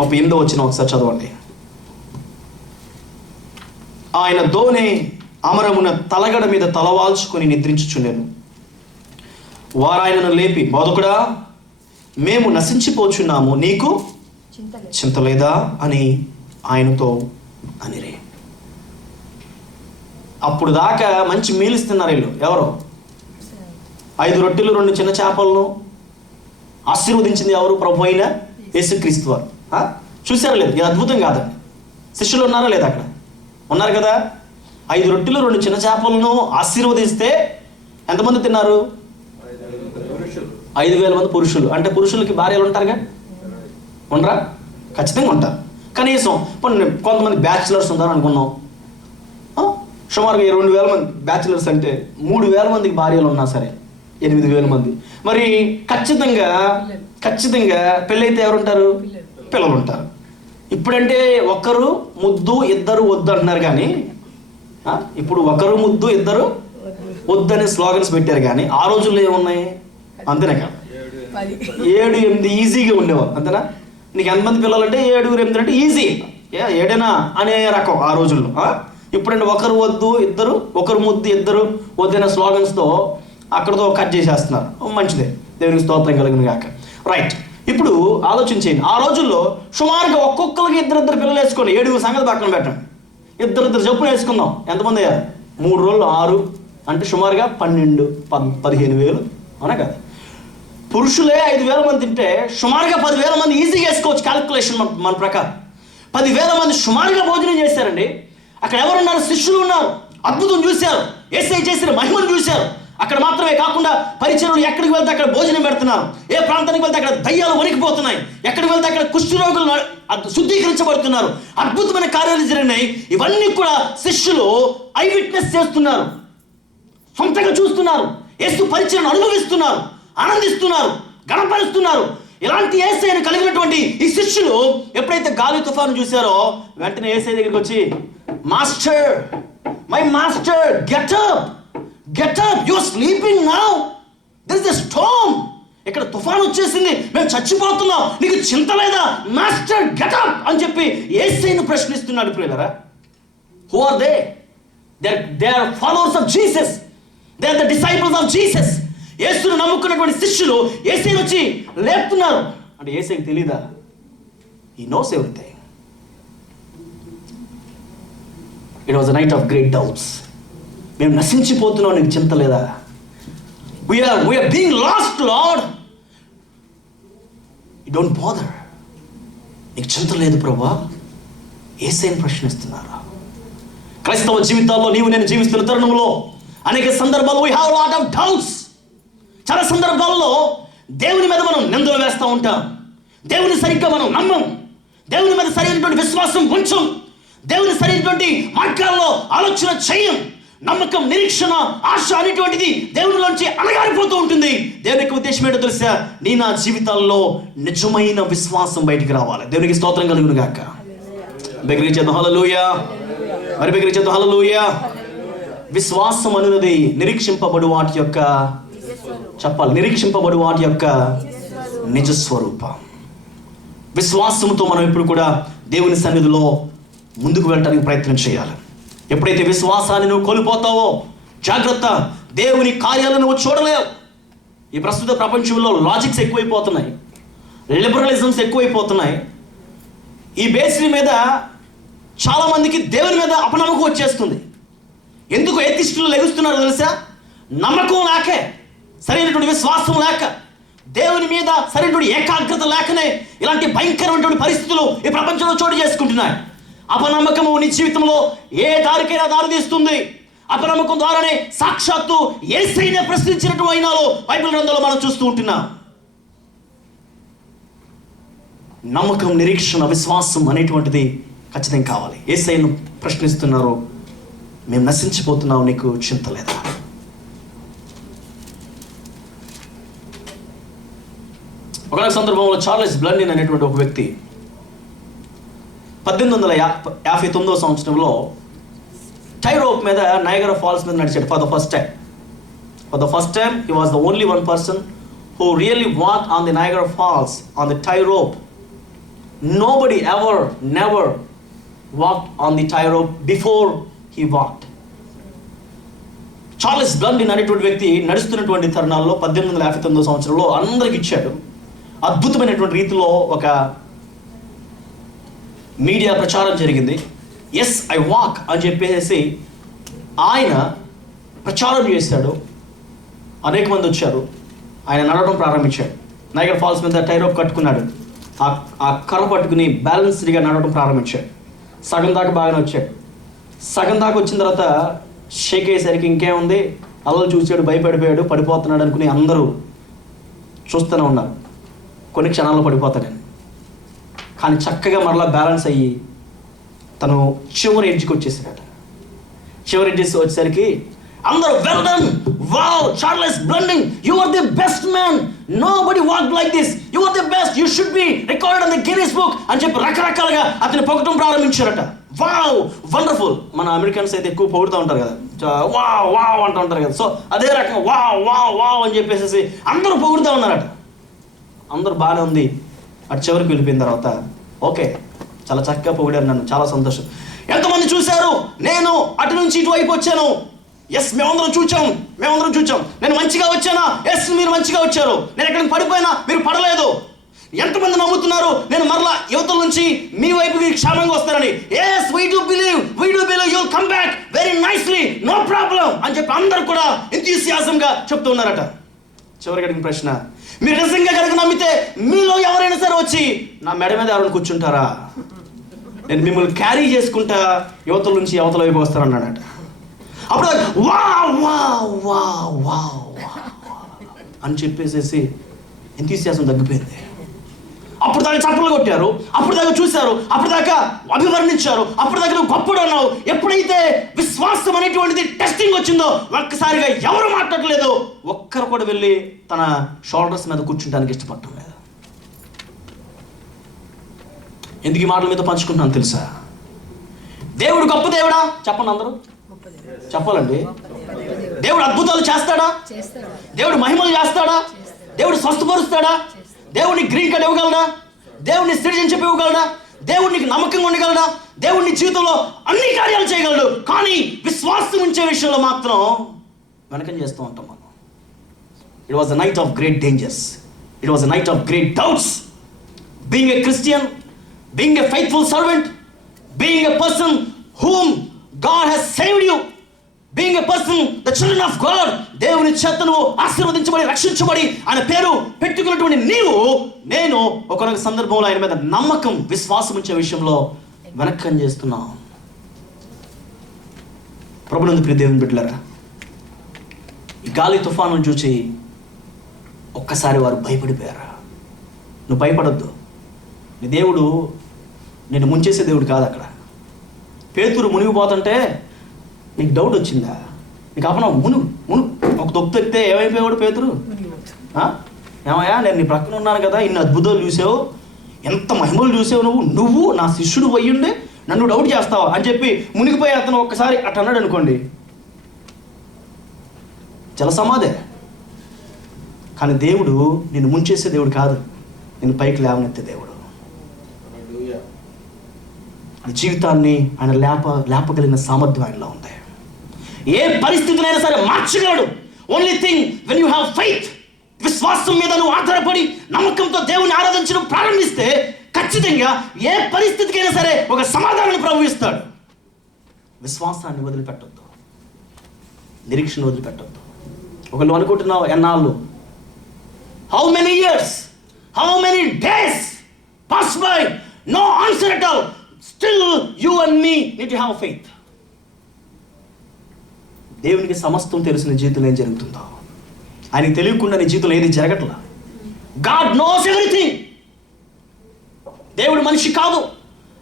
38వ వచనం ఒకసారి చదవండి. ఆయన దోనె అమరమున తలగడ మీద తలవాల్చుకొని నిద్రించుచుండెను. వారాయనను లేపి, బోధకుడా, మేము నశించిపోచున్నాము, నీకు చింత లేదా అని ఆయనతో అనిరే. అప్పుడు దాకా మంచి మీల్స్ తిన్నారు వీళ్ళు. ఎవరు? 5 రొట్టెలు 2 చిన్న చేపలను ఆశీర్వదించింది ఎవరు? ప్రభు అయిన యేసుక్రీస్తు వారు. చూసారా లేదు? ఇది అద్భుతం కాదండి. శిష్యులు ఉన్నారా లేదా? అక్కడ ఉన్నారు కదా. 5 రొట్టెలు 2 చిన్న చేపలను ఆశీర్వదిస్తే ఎంతమంది తిన్నారు? 5,000 మంది పురుషులు. అంటే పురుషులకి భార్యలు ఉంటారుగా, ఉండరా? ఖచ్చితంగా ఉంటారు. కనీసం కొంతమంది బ్యాచిలర్స్ ఉంటారు అనుకున్నాం. సుమారుగా 2,000 మంది బ్యాచిలర్స్ అంటే 3,000 మందికి భార్యలు ఉన్నా సరే 8,000 మంది. మరి ఖచ్చితంగా పెళ్ళైతే ఎవరుంటారు? పిల్లలు ఉంటారు. ఇప్పుడంటే ఒకరు ముద్దు ఇద్దరు వద్దు అంటున్నారు. కానీ ఇప్పుడు ఒకరు ముద్దు ఇద్దరు వద్దు అనే స్లోగన్స్ పెట్టారు. కానీ ఆ రోజుల్లో ఏమున్నాయి? అంతేనా కాదు, 7, 8 ఈజీగా ఉండేవారు. అంతేనా? నీకు ఎంతమంది పిల్లలు అంటే 7, 8 అంటే ఈజీ, 7 అనే రకం ఆ రోజుల్లో. ఇప్పుడంటే ఒకరు వద్దు ఇద్దరు, ఒకరు ముద్దు ఇద్దరు వద్దనే స్లోగన్స్తో అక్కడతో కట్ చేసేస్తున్నారు. మంచిదే, దేవునికి స్తోత్రం కలుగును గాక. రైట్. ఇప్పుడు ఆలోచించేయండి. ఆ రోజుల్లో సుమారుగా ఒక్కొక్కరికి 2 పిల్లలు వేసుకోండి. 7 సంగతి పక్కన పెట్టండి. 2 జప్పులు వేసుకుందాం. ఎంతమంది అయ్యారు? 3 రోజులు 6 అంటే సుమారుగా 12, 15,000. అవునా కదా? పురుషులే 5,000 మంది తింటే సుమారుగా 10,000 మంది ఈజీగా వేసుకోవచ్చు. క్యాలిక్యులేషన్ మన ప్రకారం 10,000 మంది సుమారుగా భోజనం చేశారండి. అక్కడ ఎవరున్నారు? శిష్యులు ఉన్నారు. అద్భుతం చూశారు. యేసయ్య చేసిన మహిమను చూశారు. అక్కడ మాత్రమే కాకుండా పరిచరులు ఎక్కడికి వెళ్తే అక్కడ భోజనం పెడుతున్నారు. ఏ ప్రాంతానికి వెళ్తే అక్కడ దయ్యాలు వణికిపోతున్నాయి. ఎక్కడికి వెళ్తే అక్కడ కుష్ఠరోగులు శుద్ధీకరించబడుతున్నారు. అద్భుతమైన కార్యాలు జరిగినాయి. ఇవన్నీ కూడా శిష్యులు ఐ విట్నెస్ చేస్తున్నారు, సొంతంగా చూస్తున్నారు. యేసు పరిచయం అనుభవిస్తున్నారు, ఆనందిస్తున్నారు, గణపరుస్తున్నారు. ఇలాంటి యేసయ్యను కలిగినటువంటి ఈ శిష్యులు ఎప్పుడైతే గాలి తుఫాను చూశారో వెంటనే యేసయ్య దగ్గరికి వచ్చి, master, my master, get up, you're sleeping now, there is a storm. ఇక్కడ తుఫాను వచ్చేసింది, మేము చచ్చిపోతున్నాం, నీకు చింత లేదా? మాస్టర్, గెట్ అప్ అని చెప్పి యేసయ్యను ప్రశ్నిస్తున్నాడు. ప్రియులారా, who are they? They are followers of Jesus. They are the disciples of Jesus. యేసును నమ్ముకున్నటువంటి శిష్యులు యేసయ్యను వచ్చి లేపుతున్నారు. అంటే యేసయ్యకి తెలీదా? He knows everything. It was a night of great doubts. మేము నశించిపోతున్నాం, నీకు చింత లేదా? We are being lost, Lord. You don't bother. నీకు చింత లేదు ప్రభువా? యేసయ్యను ప్రశ్నిస్తున్నారు. క్రైస్తవ జీవితాల్లో నీవు నేను జీవిస్తున్న తరుణంలో అనేక సందర్భాల్లో we have lot of doubts. చాలా సందర్భాల్లో దేవుని మీద మనం నిందలు వేస్తూ ఉంటాం. దేవుని సరిగ్గా మనం నమ్మం. దేవుని మీద సరైనటువంటి విశ్వాసం ఉంచం. దేవుని సరైనటువంటి మార్గాల్లో ఆలోచన చేయం. నమ్మకం, నిరీక్షణ, ఆశ అనేటువంటిది దేవునిలోంచి అణగారిపోతూ ఉంటుంది. దేవుని యొక్క ఉద్దేశం ఏంటో తెలుసా? నా జీవితాల్లో నిజమైన విశ్వాసం బయటికి రావాలి. దేవునికి స్తోత్రం కలుగును గాక. బిగ్గరగా చేద్దాం హల్లెలూయా. మరి బిగ్గరగా చేద్దాం హల్లెలూయా. విశ్వాసం అనున్నది నిరీక్షింపబడు వాటి యొక్క చెప్పాలి, నిరీక్షింపబడు వాటి యొక్క నిజస్వరూపం. విశ్వాసంతో మనం ఇప్పుడు కూడా దేవుని సన్నిధిలో ముందుకు వెళ్ళడానికి ప్రయత్నం చేయాలి. ఎప్పుడైతే విశ్వాసాన్ని నువ్వు కోల్పోతావో జాగ్రత్త, దేవుని కార్యాలను నువ్వు చూడలేవు. ఈ ప్రస్తుత ప్రపంచంలో లాజిక్స్ ఎక్కువైపోతున్నాయి, లిబరలిజమ్స్ ఎక్కువైపోతున్నాయి. ఈ బేసిస్ మీద చాలామందికి దేవుని మీద అపనమ్మకం వచ్చేస్తుంది. ఎందుకు ఎథిస్టులు లెగుస్తున్నారో తెలుసా? నమ్మకం లేకే, సరైనటువంటి విశ్వాసం లేక, దేవుని మీద సరైనటువంటి ఏకాగ్రత లేకనే ఇలాంటి భయంకరమైనటువంటి పరిస్థితులు ఈ ప్రపంచంలో చోటు చేసుకుంటున్నాయి. అపనమ్మకము నీ జీవితంలో ఏ దారికైనా దారి తీస్తుంది. అపనమ్మకం ద్వారానే సాక్షాత్తు యేసయ్యనే ప్రశ్నించినట్టు అయినాలో బైబిల్ గ్రంథంలో మనం చూస్తూ ఉంటున్నాం. నమ్మకం, నిరీక్షణ, విశ్వాసం అనేటువంటిది ఖచ్చితంగా కావాలి. యేసయ్యను ప్రశ్నిస్తున్నారు, మేము నశించిపోతున్నాం, నీకు చింత లేదా? ఒకనొక సందర్భంలో చార్లెస్ బ్లండిన్ అనేటువంటి ఒక వ్యక్తి 1859 సంవత్సరంలో టైరోప్ మీద నయాగరా ఫాల్స్ మీద నడిచాడు for the first time. For the first time he was the only one person who really walk on the Niagara falls on the tightrope. Nobody ever never walked on the tightrope before he walked. Charles Blondin అనేటువంటి వ్యక్తి నడుస్తున్నటువంటి తరుణాల్లో 1859 సంవత్సరంలో అందరికి ఇచ్చాడు. అద్భుతమైనటువంటి రీతిలో ఒక media ప్రచారం జరిగింది. ఎస్ ఐ వాక్ అని చెప్పేసి ఆయన ప్రచారం చేశాడు. అనేక మంది వచ్చారు. ఆయన నడవడం ప్రారంభించాడు. నయాగరా ఫాల్స్ మీద టైరోప్ కట్టుకున్నాడు. ఆ కర్ర పట్టుకుని బ్యాలెన్స్డ్గా నడవడం ప్రారంభించాడు. సగం దాకా బాగానే వచ్చాడు. సగం దాకా వచ్చిన తర్వాత షేక్ అయ్యేసరికి ఇంకేముంది, అల్లలు చూసాడు, భయపడిపోయాడు, పడిపోతున్నాడు అనుకుని అందరూ చూస్తూనే ఉన్నారు. కొన్ని క్షణాల్లో పడిపోతాడని. కానీ చక్కగా మరలా బ్యాలెన్స్ అయ్యి తను చివరి ఎడ్జ్కి వచ్చేసాడు. చివరి ఎడ్జెస్ వచ్చేసరికి అందరూ well done, wow Charles Blondin, you are the best man, nobody walked like this, you are the best, you should be recorded in the Guinness book అని చెప్పి రకరకాలుగా అతను పొగటం ప్రారంభించారట. Wow wonderful. మన అమెరికన్స్ అయితే ఎక్కువ పొగుడుతూ ఉంటారు కదా, వావ్ వావ్ అంటూ ఉంటారు కదా. సో అదే రకంగా వావ్ వావ్ వావ్ అని చెప్పేసి అందరూ పొగుడుతూ ఉన్నారట. అందరూ బాగానే ఉంది. అటు చివరికి వెళ్ళిపోయిన తర్వాత ఓకే, చాలా చక్కగా పొగిడారు నన్ను, చాలా సంతోషం. ఎంతమంది చూశారు? నేను అటు నుంచి ఇటువైపు వచ్చాను. ఎస్ మేమందరం చూచాం. నేను మంచిగా వచ్చానా? ఎస్ మీరు మంచిగా వచ్చారు. నేను ఎక్కడికి పడిపోయినా మీరు పడలేదు. ఎంతమంది నమ్ముతున్నారు నేను మరలా యువతల నుంచి మీ వైపుకి క్షేమంగా వస్తారని? Yes we do believe you will come back very nicely, no problem అని చెప్పి అందరూ కూడా ఎంతూసియాజంగా చెప్తున్నారట. చివరికి అడిగిన ప్రశ్న, మీరు నిజంగా కనుక నమ్మితే మీలో ఎవరైనా సరే వచ్చి నా మెడ మీద ఎవరైనా కూర్చుంటారా? నేను మిమ్మల్ని క్యారీ చేసుకుంటా యువతల నుంచి యువతల వైపు వస్తానన్నాడట. అప్పుడు వా వా వా వా అని చెప్పేసేసి ఎంతూసియాజం తగ్గిపోయింది. అప్పుడు దాకా చప్పలు కొట్టారు, అప్పుడు దాకా చూశారు, అప్పుడు దాకా అభివర్ణించారు, అప్పుడు దాకా నువ్వు గొప్పడు అన్నావు. ఎప్పుడైతే విశ్వాసం అనేటువంటిది టెస్టింగ్ వచ్చిందో ఒక్కసారిగా ఎవరు మాట్లాడలేదు. ఒక్కరు కూడా వెళ్ళి తన షోల్డర్స్ మీద కూర్చుంటానికి ఇష్టపడటం లేదు. ఎందుకు ఈ మాటల మీద పంచుకుంటున్నాను తెలుసా? దేవుడు గొప్ప దేవుడా? చెప్పండి అందరూ చెప్పాలండి. దేవుడు అద్భుతాలు చేస్తాడా? దేవుడు మహిమలు చేస్తాడా? దేవుడు స్వస్థపరుస్తాడా? దేవుడిని గ్రీన్ కార్డ్ ఇవ్వగలడా? దేవుడిని సిటిజన్షిప్ ఇవ్వగలడా? దేవుడికి నమ్మకంగా ఉండగలడా? దేవుడిని జీవితంలో అన్ని కార్యాలు చేయగలడు. కానీ విశ్వాసం ఉంచే విషయంలో మాత్రం వెనకం చేస్తూ ఉంటాం మనం. It was a night of great dangers, it was a night of great doubts. Being a Christian, being a faithful servant, being a person whom God has saved you, being a person, the children of God, దేవుని చేతను ఆశీర్వదించబడి రక్షించబడి ఆయన పేరు పెట్టుకున్నటువంటి నేను ఒకనొక సందర్భంలో ఆయన మీద నమ్మకం, విశ్వాసం ఉంచే విషయంలో వెనక్కం చేస్తున్నాం. ప్రభునందు ప్రియ దేవుని బిడ్డలారా, ఈ గాలి తుఫాను చూసి ఒక్కసారి వారు భయపడిపోయారు. నువ్వు భయపడొద్దు, నీ దేవుడు నేను ముంచేసే దేవుడు కాదు. అక్కడ పేతురు మునిగిపోతుంటే నీకు డౌట్ వచ్చిందా? నీకు అప్పుడు మును ఒక తొక్కు తొక్కితే ఏమైపోయాడు పేతురు? ఏమయ్యా, నేను నీ ప్రక్కన ఉన్నాను కదా, ఇన్ని అద్భుతాలు చూసావు, ఎంత మహిమలు చూసావు, నువ్వు నా శిష్యుడు అయ్యుండే నన్ను డౌట్ చేస్తావా అని చెప్పి మునిగిపోయి అతను ఒక్కసారి అట్ట అన్నాడు అనుకోండి, చాలా సమాధే. కానీ దేవుడు నిన్ను ముంచేసే దేవుడు కాదు, నేను పైకి లేవనెత్తే దేవుడు. జీవితాన్ని ఆయన లేపగలిగిన సామర్థ్యం ఆయనలో ఉంది. ఏ పరిస్థితినైనా సరే మార్చగలడు. Only thing when you have faith, విశ్వాసం మీద నువ్వు ఆధారపడి నమ్మకంతో దేవుని ఆరాధించడం ప్రారంభిస్తే ఖచ్చితంగా ఏ పరిస్థితికైనా సరే ఒక సమాధానాన్ని ప్రభు ఇస్తాడు. విశ్వాసాన్ని వదిలిపెట్టొద్దు, నిరీక్షణ వదిలిపెట్టొద్దు. ఒకళ్ళు అనుకుంటున్నావు ఎన్నాళ్ళు, how many years, how many days pass by, no answer at all, still you and me need to have faith. దేవునికి సమస్తం తెలిసిన జీవితంలో ఏం జరుగుతుందో ఆయనకి తెలియకుండా నీ జీవితంలో ఏది జరగట్లా. God knows everything. దేవుడు మనిషి కాదు.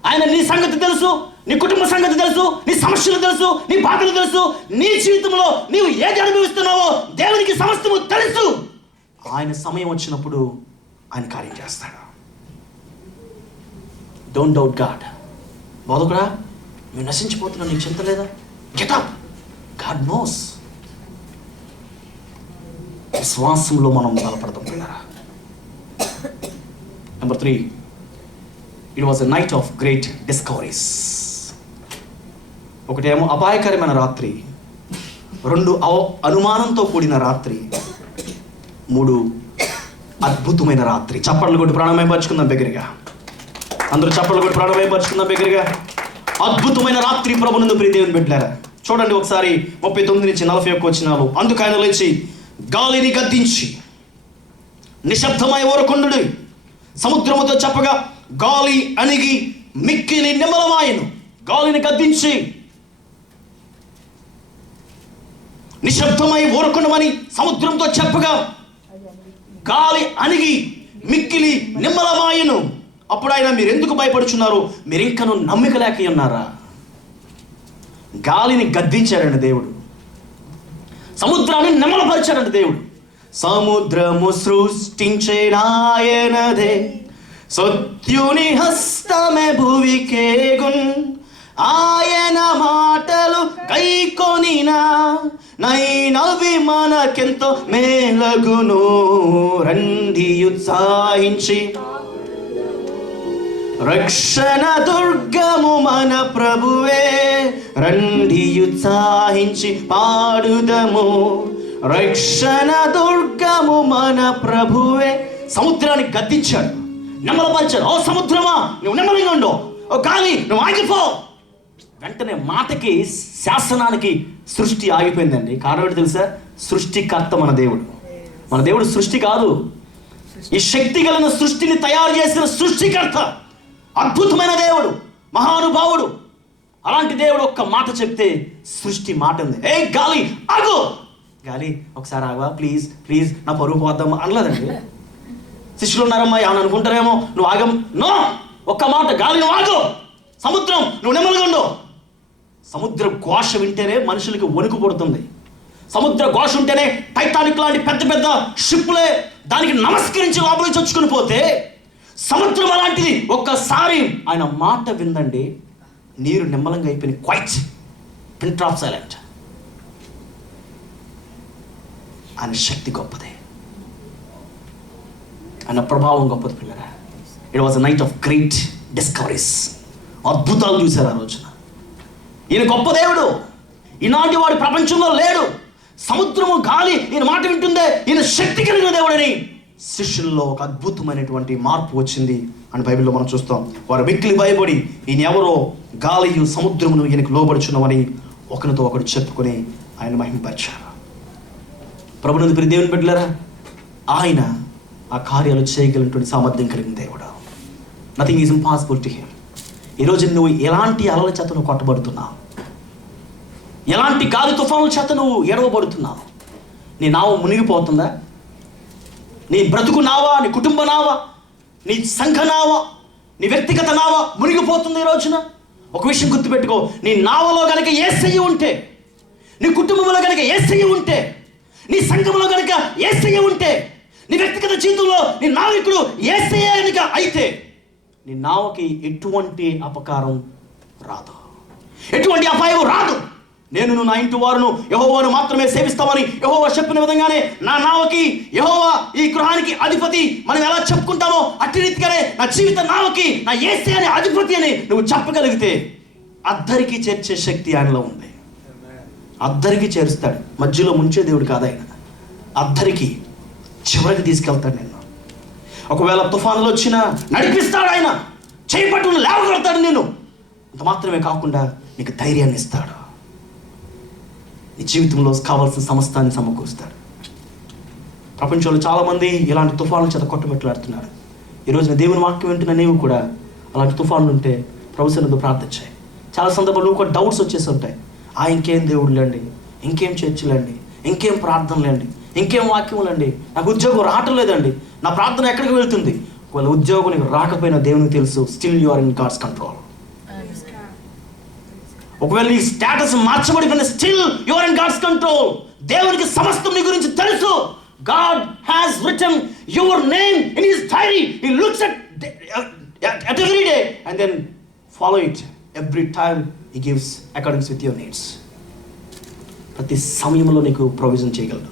ఆయన నీ సంగతి తెలుసు, నీ కుటుంబ సంగతి తెలుసు, నీ సమస్యలు తెలుసు, నీ బాధలు తెలుసు, నీ జీవితంలో నీవు ఏది అనుభవిస్తున్నావో దేవునికి సమస్తము తెలుసు. ఆయన సమయం వచ్చినప్పుడు ఆయన కార్యం చేస్తాడు. Don't doubt God. బోధకుడా, నువ్వు నశించిపోతున్నావు, నీకు చింత లేదా? Get up, God knows. విశ్వాసంలో మనం బలపడతాం కదా. Number 3, it was a night of great discoveries. ఒకటేమో అపాయకరమైన రాత్రి, 2 అనుమానంతో కూడిన రాత్రి, 3 అద్భుతమైన రాత్రి. చప్పట్లు కొట్టి ప్రాణమైపరుచుకుందాం బిగ్గరగా. అందరూ చప్పట్లు కొట్టి ప్రాణమైపరుచుకుందాం బిగ్గరగా. అద్భుతమైన రాత్రి ప్రభునందు ప్రియ దేవుని బిడ్డలారా, చూడండి ఒకసారి 39 నుంచి 41 వచనాలు. అందుకు ఆయన లేచి గాలిని గద్దించి నిశ్శబ్దమై ఊరకుండుడి, సముద్రముతో చెప్పగా గాలి అణిగి మిక్కిలి నిమ్మలమాయెను. గాలిని గద్దించి నిశ్శబ్దమై ఊరకుండమని సముద్రంతో చెప్పగా గాలి అణిగి మిక్కిలి నిమ్మలమాయెను. అప్పుడు ఆయన, మీరు ఎందుకు భయపడుచున్నారు? మీరు ఇంకను నమ్మిక లేక ఉన్నారా? గాలిని గద్దించాడండి దేవుడు, సముద్రాన్ని నిమ్మలపరిచాడండి దేవుడు. సముద్రము సృష్టించేనాయనదే, సత్యుని హస్తమే భువికేగున్. ఆయన మాటలు కైకొనినా నైనవి మనకెంతో మేలగును. రండి ఉత్సాహించి, రక్షణ దుర్గము మన ప్రభువే, రండి ఉత్సాహించి పాడుదము. రక్షణ దుర్గము మన ప్రభువే. సముద్రాన్ని గద్దించాడు, నెమ్మలపరిచాడు. ఓ సముద్రమా, నువ్వు నెమ్మలంగా ఉండు. ఓ గాలి, నువ్వు ఆగిపో. వెంటనే మాటకి, శాసనానికి సృష్టి ఆగిపోయిందండి. కారణం ఏంటి తెలుసా? సృష్టికర్త మన దేవుడు. మన దేవుడు సృష్టి కాదు, ఈ శక్తి కలిగిన సృష్టిని తయారు చేసిన సృష్టికర్త, అద్భుతమైన దేవుడు, మహానుభావుడు. అలాంటి దేవుడు ఒక్క మాట చెప్తే సృష్టి మాట ఉంది. ఏ గాలి ఆగు, గాలి ఒకసారి ఆగవా ప్లీజ్, ప్లీజ్ నా పరువు పోద్దామా అనలేదండి. శిష్యులు ఉన్నారమ్మా అని అనుకుంటారేమో, నువ్వు ఆగం. నో, ఒక్క మాట, గాలి నువ్వు ఆగు, సముద్రం నువ్వు నెమ్మదిగా ఉండు. సముద్ర ఘోష వింటేనే మనుషులకి వణుకు పుడుతుంది. సముద్ర ఘోష ఉంటేనే టైటానిక్ లాంటి పెద్ద పెద్ద షిప్లే దానికి నమస్కరించి లోపలికి చొచ్చుకుని పోతే, సముద్రం అలాంటిది. ఒక్కసారి ఆయన మాట విందండి, నీరు నిమ్మలంగా అయిపోయింది. Quiet pin drop silent. ఆయన శక్తి గొప్పదే, ఆయన ప్రభావం గొప్పది పిల్లరా. It was a night of great discoveries. అద్భుతాలు చూశారు ఆ రోజున. ఈయన గొప్ప దేవుడు, ఈనాటి వాడి ప్రపంచంలో లేడు. సముద్రము గాలి ఈయన మాట వింటుందే, ఈయన శక్తి కలిగిన దేవుడని శిష్యుల్లో ఒక అద్భుతమైనటువంటి మార్పు వచ్చింది అని బైబిల్లో మనం చూస్తాం. వారు మిక్కిలి భయపడి, ఈయన ఎవరో గాలియు సముద్రమును ఈయనకు లోబడుచున్నామని ఒకరితో ఒకరు చెప్పుకొని ఆయన మహిమపరిచారు. ప్రభునందు ప్రియ దేవుని బిడ్డలారా, ఆయన ఆ కార్యాలు చేయగలిగినటువంటి సామర్థ్యం కలిగిన దేవుడు. Nothing is impossible to him. ఈరోజు నువ్వు ఎలాంటి అలల చేత నువ్వు కొట్టబడుతున్నావు, ఎలాంటి గాలి తుఫానుల చేత నువ్వు ఎడవబడుతున్నావు, నీ నావ మునిగిపోతుందా? నీ బ్రతుకు నావా, నీ కుటుంబ నావా, నీ సంఘ నావా, నీ వ్యక్తిగత నావా మునిగిపోతుంది ఈ రోజున? ఒక విషయం గుర్తుపెట్టుకో, నీ నావలో కనుక యేసయ్య ఉంటే, నీ కుటుంబంలో కనుక యేసయ్య ఉంటే, నీ సంఘంలో కనుక యేసయ్య ఉంటే, నీ వ్యక్తిగత జీవితంలో నీ నావికుడు యేసయ్య కనుక అయితే, నీ నావకి ఎటువంటి అపకారం రాదు, ఎటువంటి అపాయం రాదు. నేను నా ఇంటి వారును యెహోవాను మాత్రమే సేవిస్తామని యెహోవా చెప్పిన విధంగానే నా నావకి యెహోవా ఈ గృహానికి అధిపతి మనం ఎలా చెప్పుకుంటామో అట్టి రీతిగానే నా జీవిత నావకి నా యేసయ్య అనే అధిపతి అని నువ్వు చెప్పగలిగితే అద్దరికి చేర్చే శక్తి ఆయనలో ఉంది. అద్దరికి చేరుస్తాడు. మధ్యలో ముంచే దేవుడు కాదు ఆయన. అద్దరికి చివరికి తీసుకెళ్తాడు నిన్ను. ఒకవేళ తుఫానులు వచ్చినా నడిపిస్తాడు ఆయన. చేపట్టును లేవగలుగుతాడు నేను. అంత మాత్రమే కాకుండా నీకు ధైర్యాన్ని ఇస్తాడు. నీ జీవితంలో కావాల్సిన సమస్తాన్ని సమకూరుస్తాడు. ప్రపంచంలో చాలామంది ఇలాంటి తుఫానుల చేత కొట్టుమిట్లాడుతున్నారు. ఈరోజు దేవుని వాక్యం వింటున్న నీవు కూడా అలాంటి తుఫానులు ఉంటే ప్రభు సన్నిధిలో ప్రార్థించాయి. చాలా సందర్భాలు నువ్వు కూడా డౌట్స్ వచ్చేసి ఉంటాయి. ఇంకేం దేవుళ్ళండి, ఇంకేం చర్చిలండి, ఇంకేం ప్రార్థనలండి, ఇంకేం వాక్యములండి, నాకు ఉద్యోగం రావటం లేదండి, నా ప్రార్థన ఎక్కడికి వెళ్తుంది? ఒకవేళ ఉద్యోగం నీకు రాకపోయినా దేవునికి తెలుసు, still you are in God's control. ఒకవేళ నీ స్టేటస్ మార్చబడిపోయిన still you are in God's control. దేవునికి సమస్తం నీ గురించి తెలుసు. God has written your name in his diary. He looks at every day and then follow it every time he gives according with your needs. ప్రతి సమయంలో నీకు provision చేయగలడు.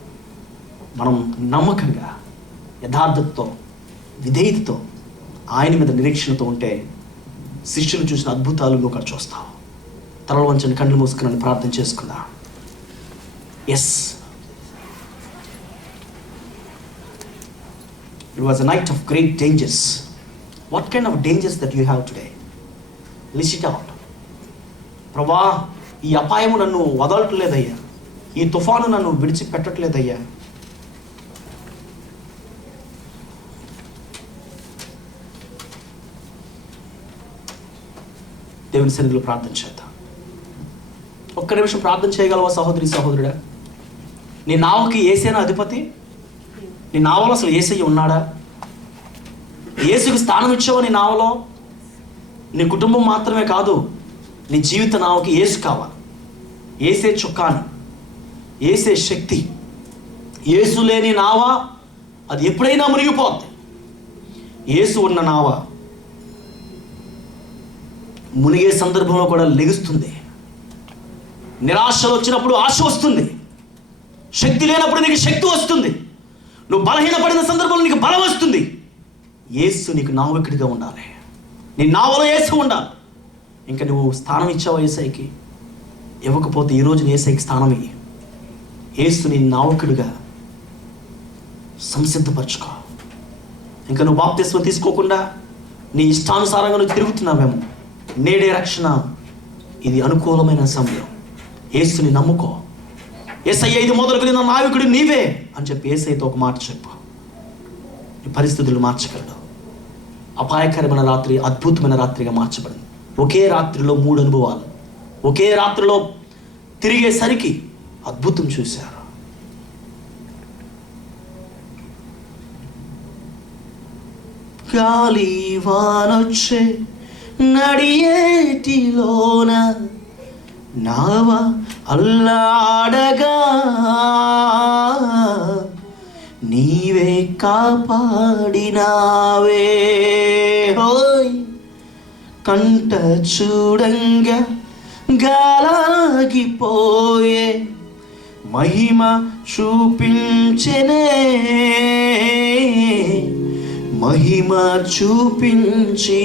మనం నమ్మకంగా, యథార్థతతో, విధేయతతో ఆయన మీద నిరీక్షణతో ఉంటే శిష్యులు చూసిన అద్భుతాలు నువ్వు అక్కడ చూస్తావు. తలలు వంచని కళ్ళు మూసుకుని ప్రార్థన చేసుకుందా. Yes, it was a night of great dangers. What kind of dangers that you have today? List it out. ప్రభా, ఈ అపాయము నన్ను వదలట్లేదయ్యా, ఈ తుఫాను నన్ను విడిచిపెట్టట్లేదయ్యా. దేవుని సన్నిధిలో ప్రార్థన చేద్దాం. ఒక్క నిమిషం ప్రార్థన చేయగలవా సహోదరి, సహోదరుడా? నీ నావకి యేసేనా అధిపతి? నీ నావలో అసలు యేసయ్య ఉన్నాడా? యేసుకు స్థానం ఇచ్చావా నీ నావలో? నీ కుటుంబం మాత్రమే కాదు, నీ జీవిత నావకి యేసు కావాలి. యేసే చుక్కాని, యేసే శక్తి. యేసు లేని నావ అది ఎప్పుడైనా మునిగిపోద్ది. యేసు ఉన్న నావ మునిగే సందర్భంలో కూడా లెగుస్తుంది. నిరాశలు వచ్చినప్పుడు ఆశ వస్తుంది. శక్తి లేనప్పుడు నీకు శక్తి వస్తుంది. నువ్వు బలహీనపడిన సందర్భంలో నీకు బలం వస్తుంది. యేసు నీకు నావికుడిగా ఉండాలి. నీ నావలో యేసు ఉండాలి. ఇంకా నువ్వు స్థానం ఇచ్చావా యేసయ్యకి? ఇవ్వకపోతే ఈరోజు యేసయ్యకి స్థానం ఇయ్యి. యేసు నీ నావికుడిగా సంసిద్ధపరచుకో. ఇంకా నువ్వు బాప్తిస్మం తీసుకోకుండా నీ ఇష్టానుసారంగా నువ్వు తిరుగుతున్నావేమో, నేడే రక్షణ. ఇది అనుకూలమైన సమయం. యేసుని నమ్ముకో. యేసయ్య ఇది మొదలుకొని నా నావికుడు నీవే అని చెప్పి యేసయ్యతో ఒక మాట చెప్పు. నీ పరిస్థితులు మార్చగలడు. అపాయకరమైన రాత్రి అద్భుతమైన రాత్రిగా మార్చబడింది. ఒకే రాత్రిలో 3 అనుభవాలు. ఒకే రాత్రిలో తిరిగేసరికి అద్భుతం చూశారు. గాలి వానొచ్చే నడియేటిలోన నావ అల్లాడగా నీవే కాపాడినావే. హోయ్, కంట చూడంగా గాలాగిపోయే మహిమ చూపించెనే, మహిమ చూపించినావే.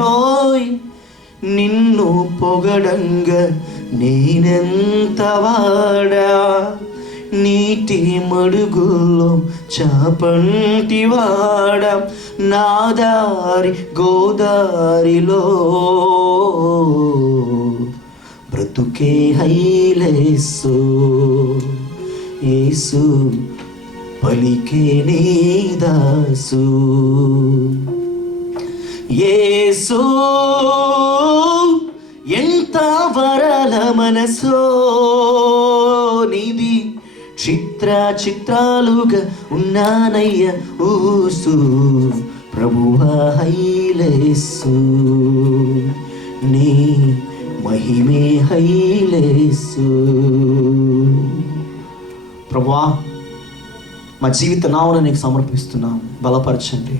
హోయ్, నిన్ను పొగడంగా నేనెంత వాడా, నీటి మడుగుల్లో చాపంటివాడ, నా దారి గోదారిలో బ్రతుకే హైలేసు. యేసు పలికే నీ దాసు. యేసు ఎంత వరల మనసో నీది, చిత్రాలుగా ఉన్నానయ్య ఊసు ప్రభువా హైలేసు, నీ మహిమే హైలేసు. ప్రభువా మా జీవిత నావను నీకు సమర్పిస్తున్నాం, బలపరచండి.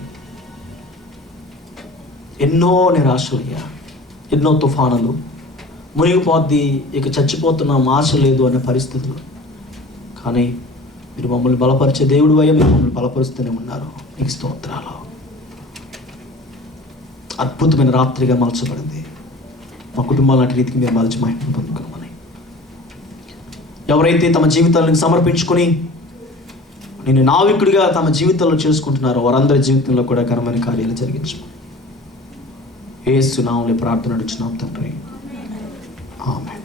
ఎన్నో నిరాశలయ్యా, ఎన్నో తుఫానులు, మునిగిపోద్ది ఇక చచ్చిపోతున్నాం, ఆశ లేదు అనే పరిస్థితులు. కానీ మీరు మమ్మల్ని బలపరిచే దేవుడు అయ్యా, మీరు మమ్మల్ని బలపరుస్తూనే ఉన్నారు. నీకు స్తోత్రాలు. అద్భుతమైన రాత్రిగా మలచబడింది. మా కుటుంబాలు అటు రీతికి మీరు మలచి మహిమను పొందుకోమని, ఎవరైతే తమ జీవితాలను సమర్పించుకొని నేను నావికుడిగా తమ జీవితంలో చేసుకుంటున్నారో వారందరి జీవితంలో కూడా ఘనమైన కార్యాలు జరిగించమని యేసు నామములో ప్రార్థన అడుగుచున్నాం తండ్రి. ఆమేన్.